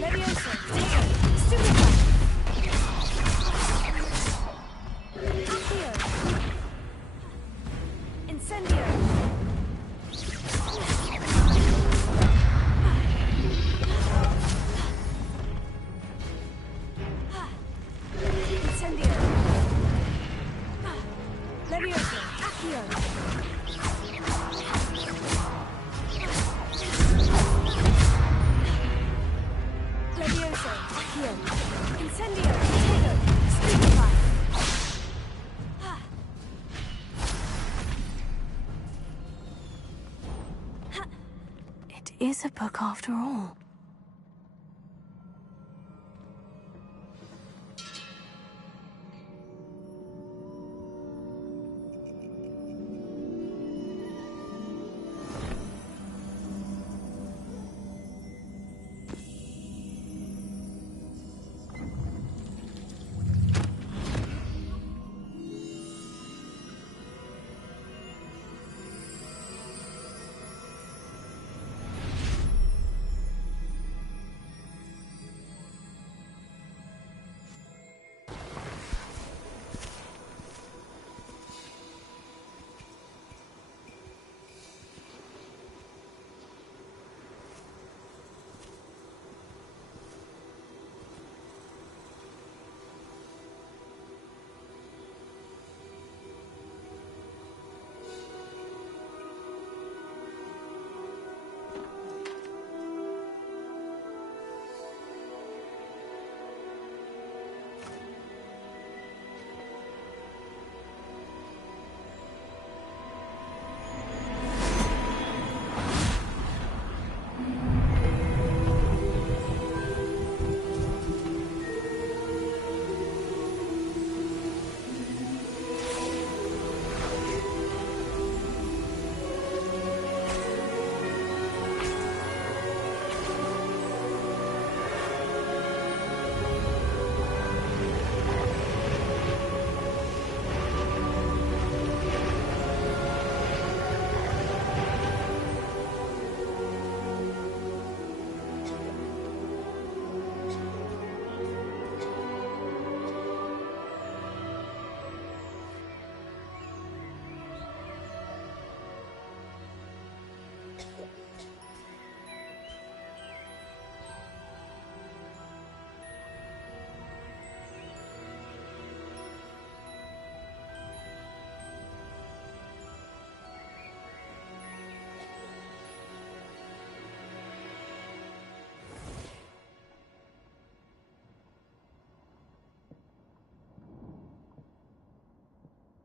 Levioso. Teo. Stupefy. Accio. Incendio. Incendio. Levioso. Accio. Levioso. Accio. Incendio. Tego. Stupefy. It is a book after all.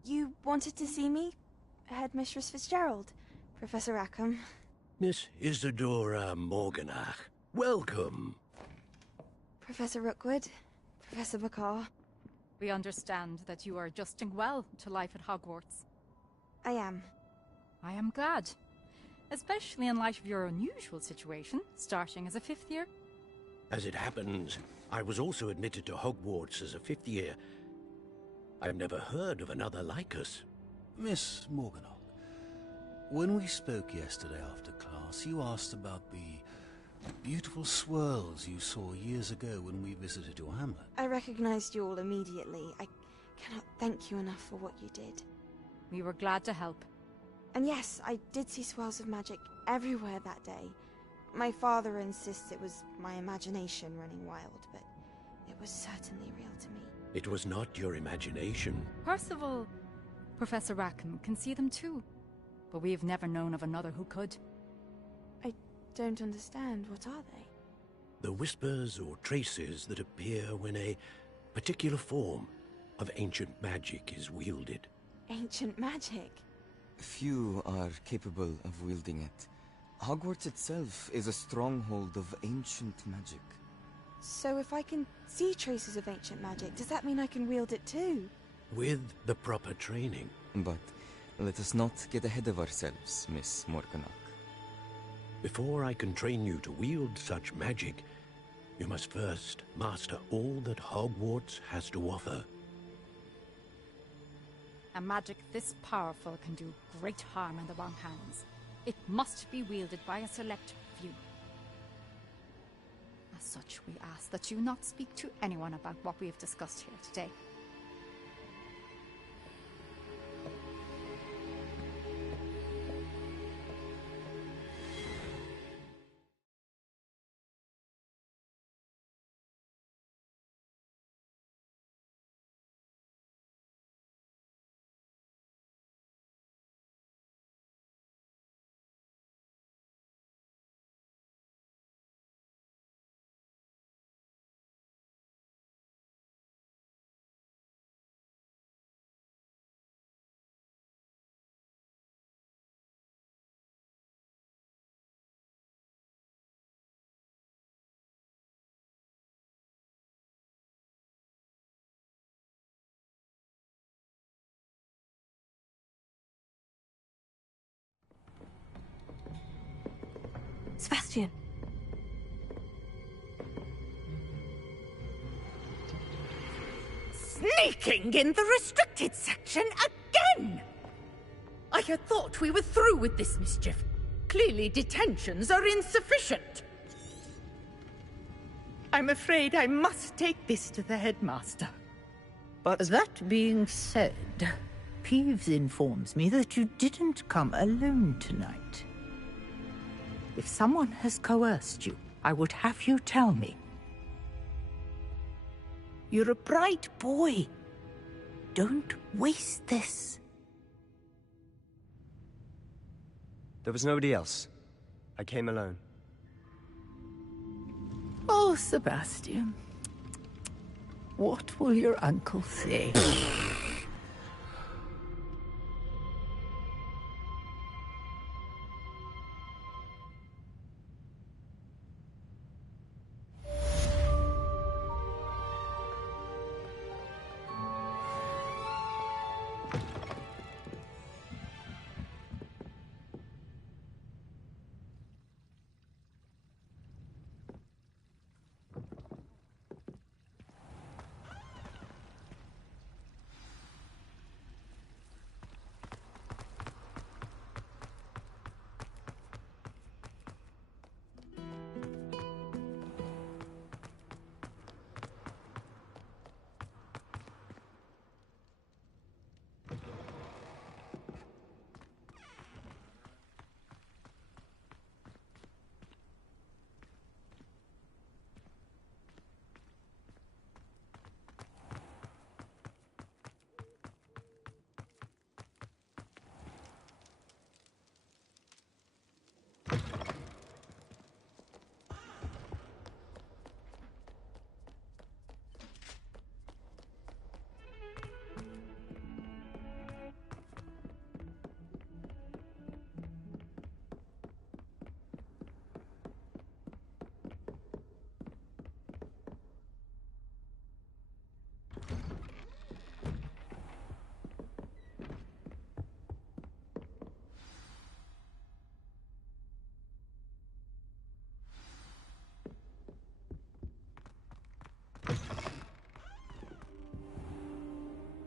You wanted to see me? Headmistress Fitzgerald, Professor Rackham. Miss Isadora Morganach, welcome. Professor Rookwood, Professor Bakar. We understand that you are adjusting well to life at Hogwarts. I am. I am glad. Especially in light of your unusual situation, starting as a 5th year. As it happens, I was also admitted to Hogwarts as a 5th year. I've never heard of another like us. Miss Morganach, when we spoke yesterday after class, you asked about the beautiful swirls you saw years ago when we visited your hamlet. I recognized you all immediately. I cannot thank you enough for what you did. We were glad to help. And yes, I did see swirls of magic everywhere that day. My father insists it was my imagination running wild, but it was certainly real to me. It was not your imagination. Percival, Professor Rackham can see them too. But we've never known of another who could. I don't understand. What are they? The whispers or traces that appear when a particular form of ancient magic is wielded. Ancient magic? Few are capable of wielding it. Hogwarts itself is a stronghold of ancient magic. So if I can see traces of ancient magic, does that mean I can wield it too? With the proper training. But let us not get ahead of ourselves, Miss Morganach. Before I can train you to wield such magic, you must first master all that Hogwarts has to offer. A magic this powerful can do great harm in the wrong hands. It must be wielded by a select few. As such, we ask that you not speak to anyone about what we have discussed here today. Sebastian. Sneaking in the restricted section again! I had thought we were through with this mischief. Clearly detentions are insufficient. I'm afraid I must take this to the headmaster. But that being said, Peeves informs me that you didn't come alone tonight. If someone has coerced you, I would have you tell me. You're a bright boy. Don't waste this. There was nobody else. I came alone. Oh, Sebastian. What will your uncle say?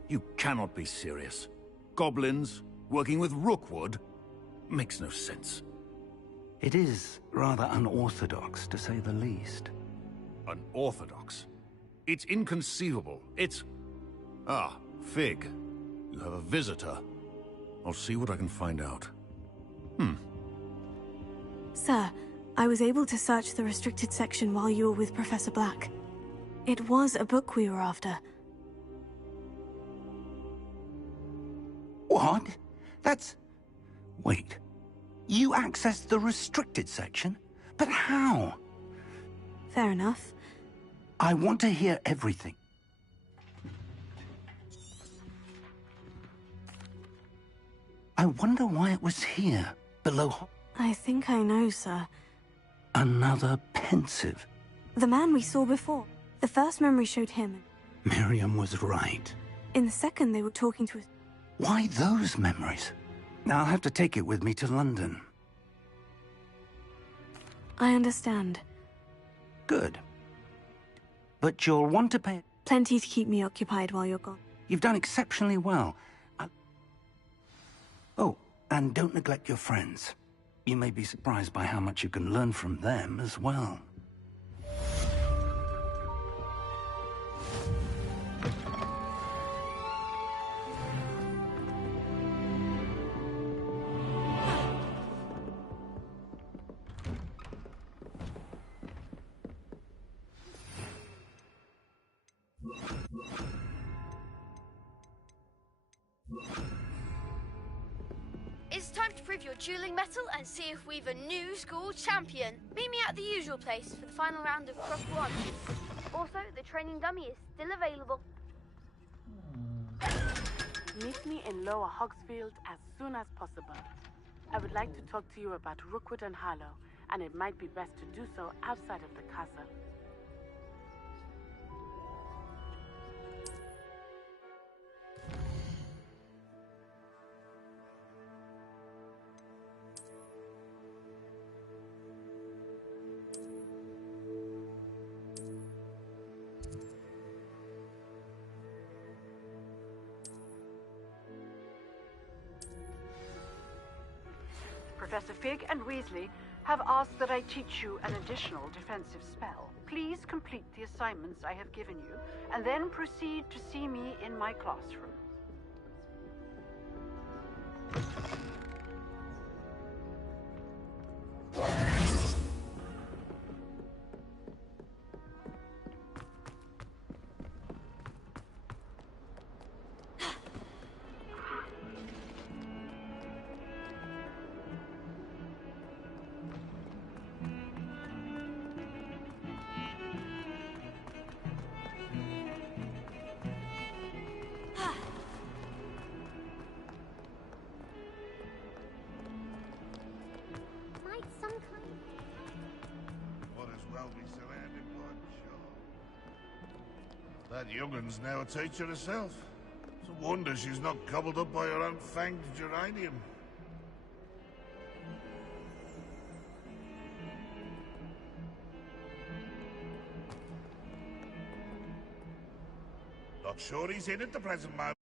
You cannot be serious. Goblins working with Rookwood? Makes no sense. It is rather unorthodox, to say the least. Unorthodox? It's inconceivable. It's... Ah, Fig. You have a visitor. I'll see what I can find out. Sir, I was able to search the restricted section while you were with Professor Black. It was a book we were after. What? That's... Wait. You accessed the restricted section? But how? Fair enough. I want to hear everything. I wonder why it was here, below... I think I know, sir. Another pensive. The man we saw before. The first memory showed him. Miriam was right. In the second, they were talking to us. Why those memories? Now I'll have to take it with me to London. I understand. Good. But you'll want to pay... Plenty to keep me occupied while you're gone. You've done exceptionally well. Oh, and don't neglect your friends. You may be surprised by how much you can learn from them as well. It's time to prove your dueling mettle and see if we've a new school champion. Meet me at the usual place for the final round of Cross 1. Also, the training dummy is still available. Meet me in Lower Hogsfield as soon as possible. I would like to talk to you about Rookwood and Harlow, and it might be best to do so outside of the castle. Professor Fig and Weasley have asked that I teach you an additional defensive spell. Please complete the assignments I have given you, and then proceed to see me in my classroom. That young'un's now a teacher herself. It's a wonder she's not gobbled up by her unfanged geranium. Not sure he's in at the present moment.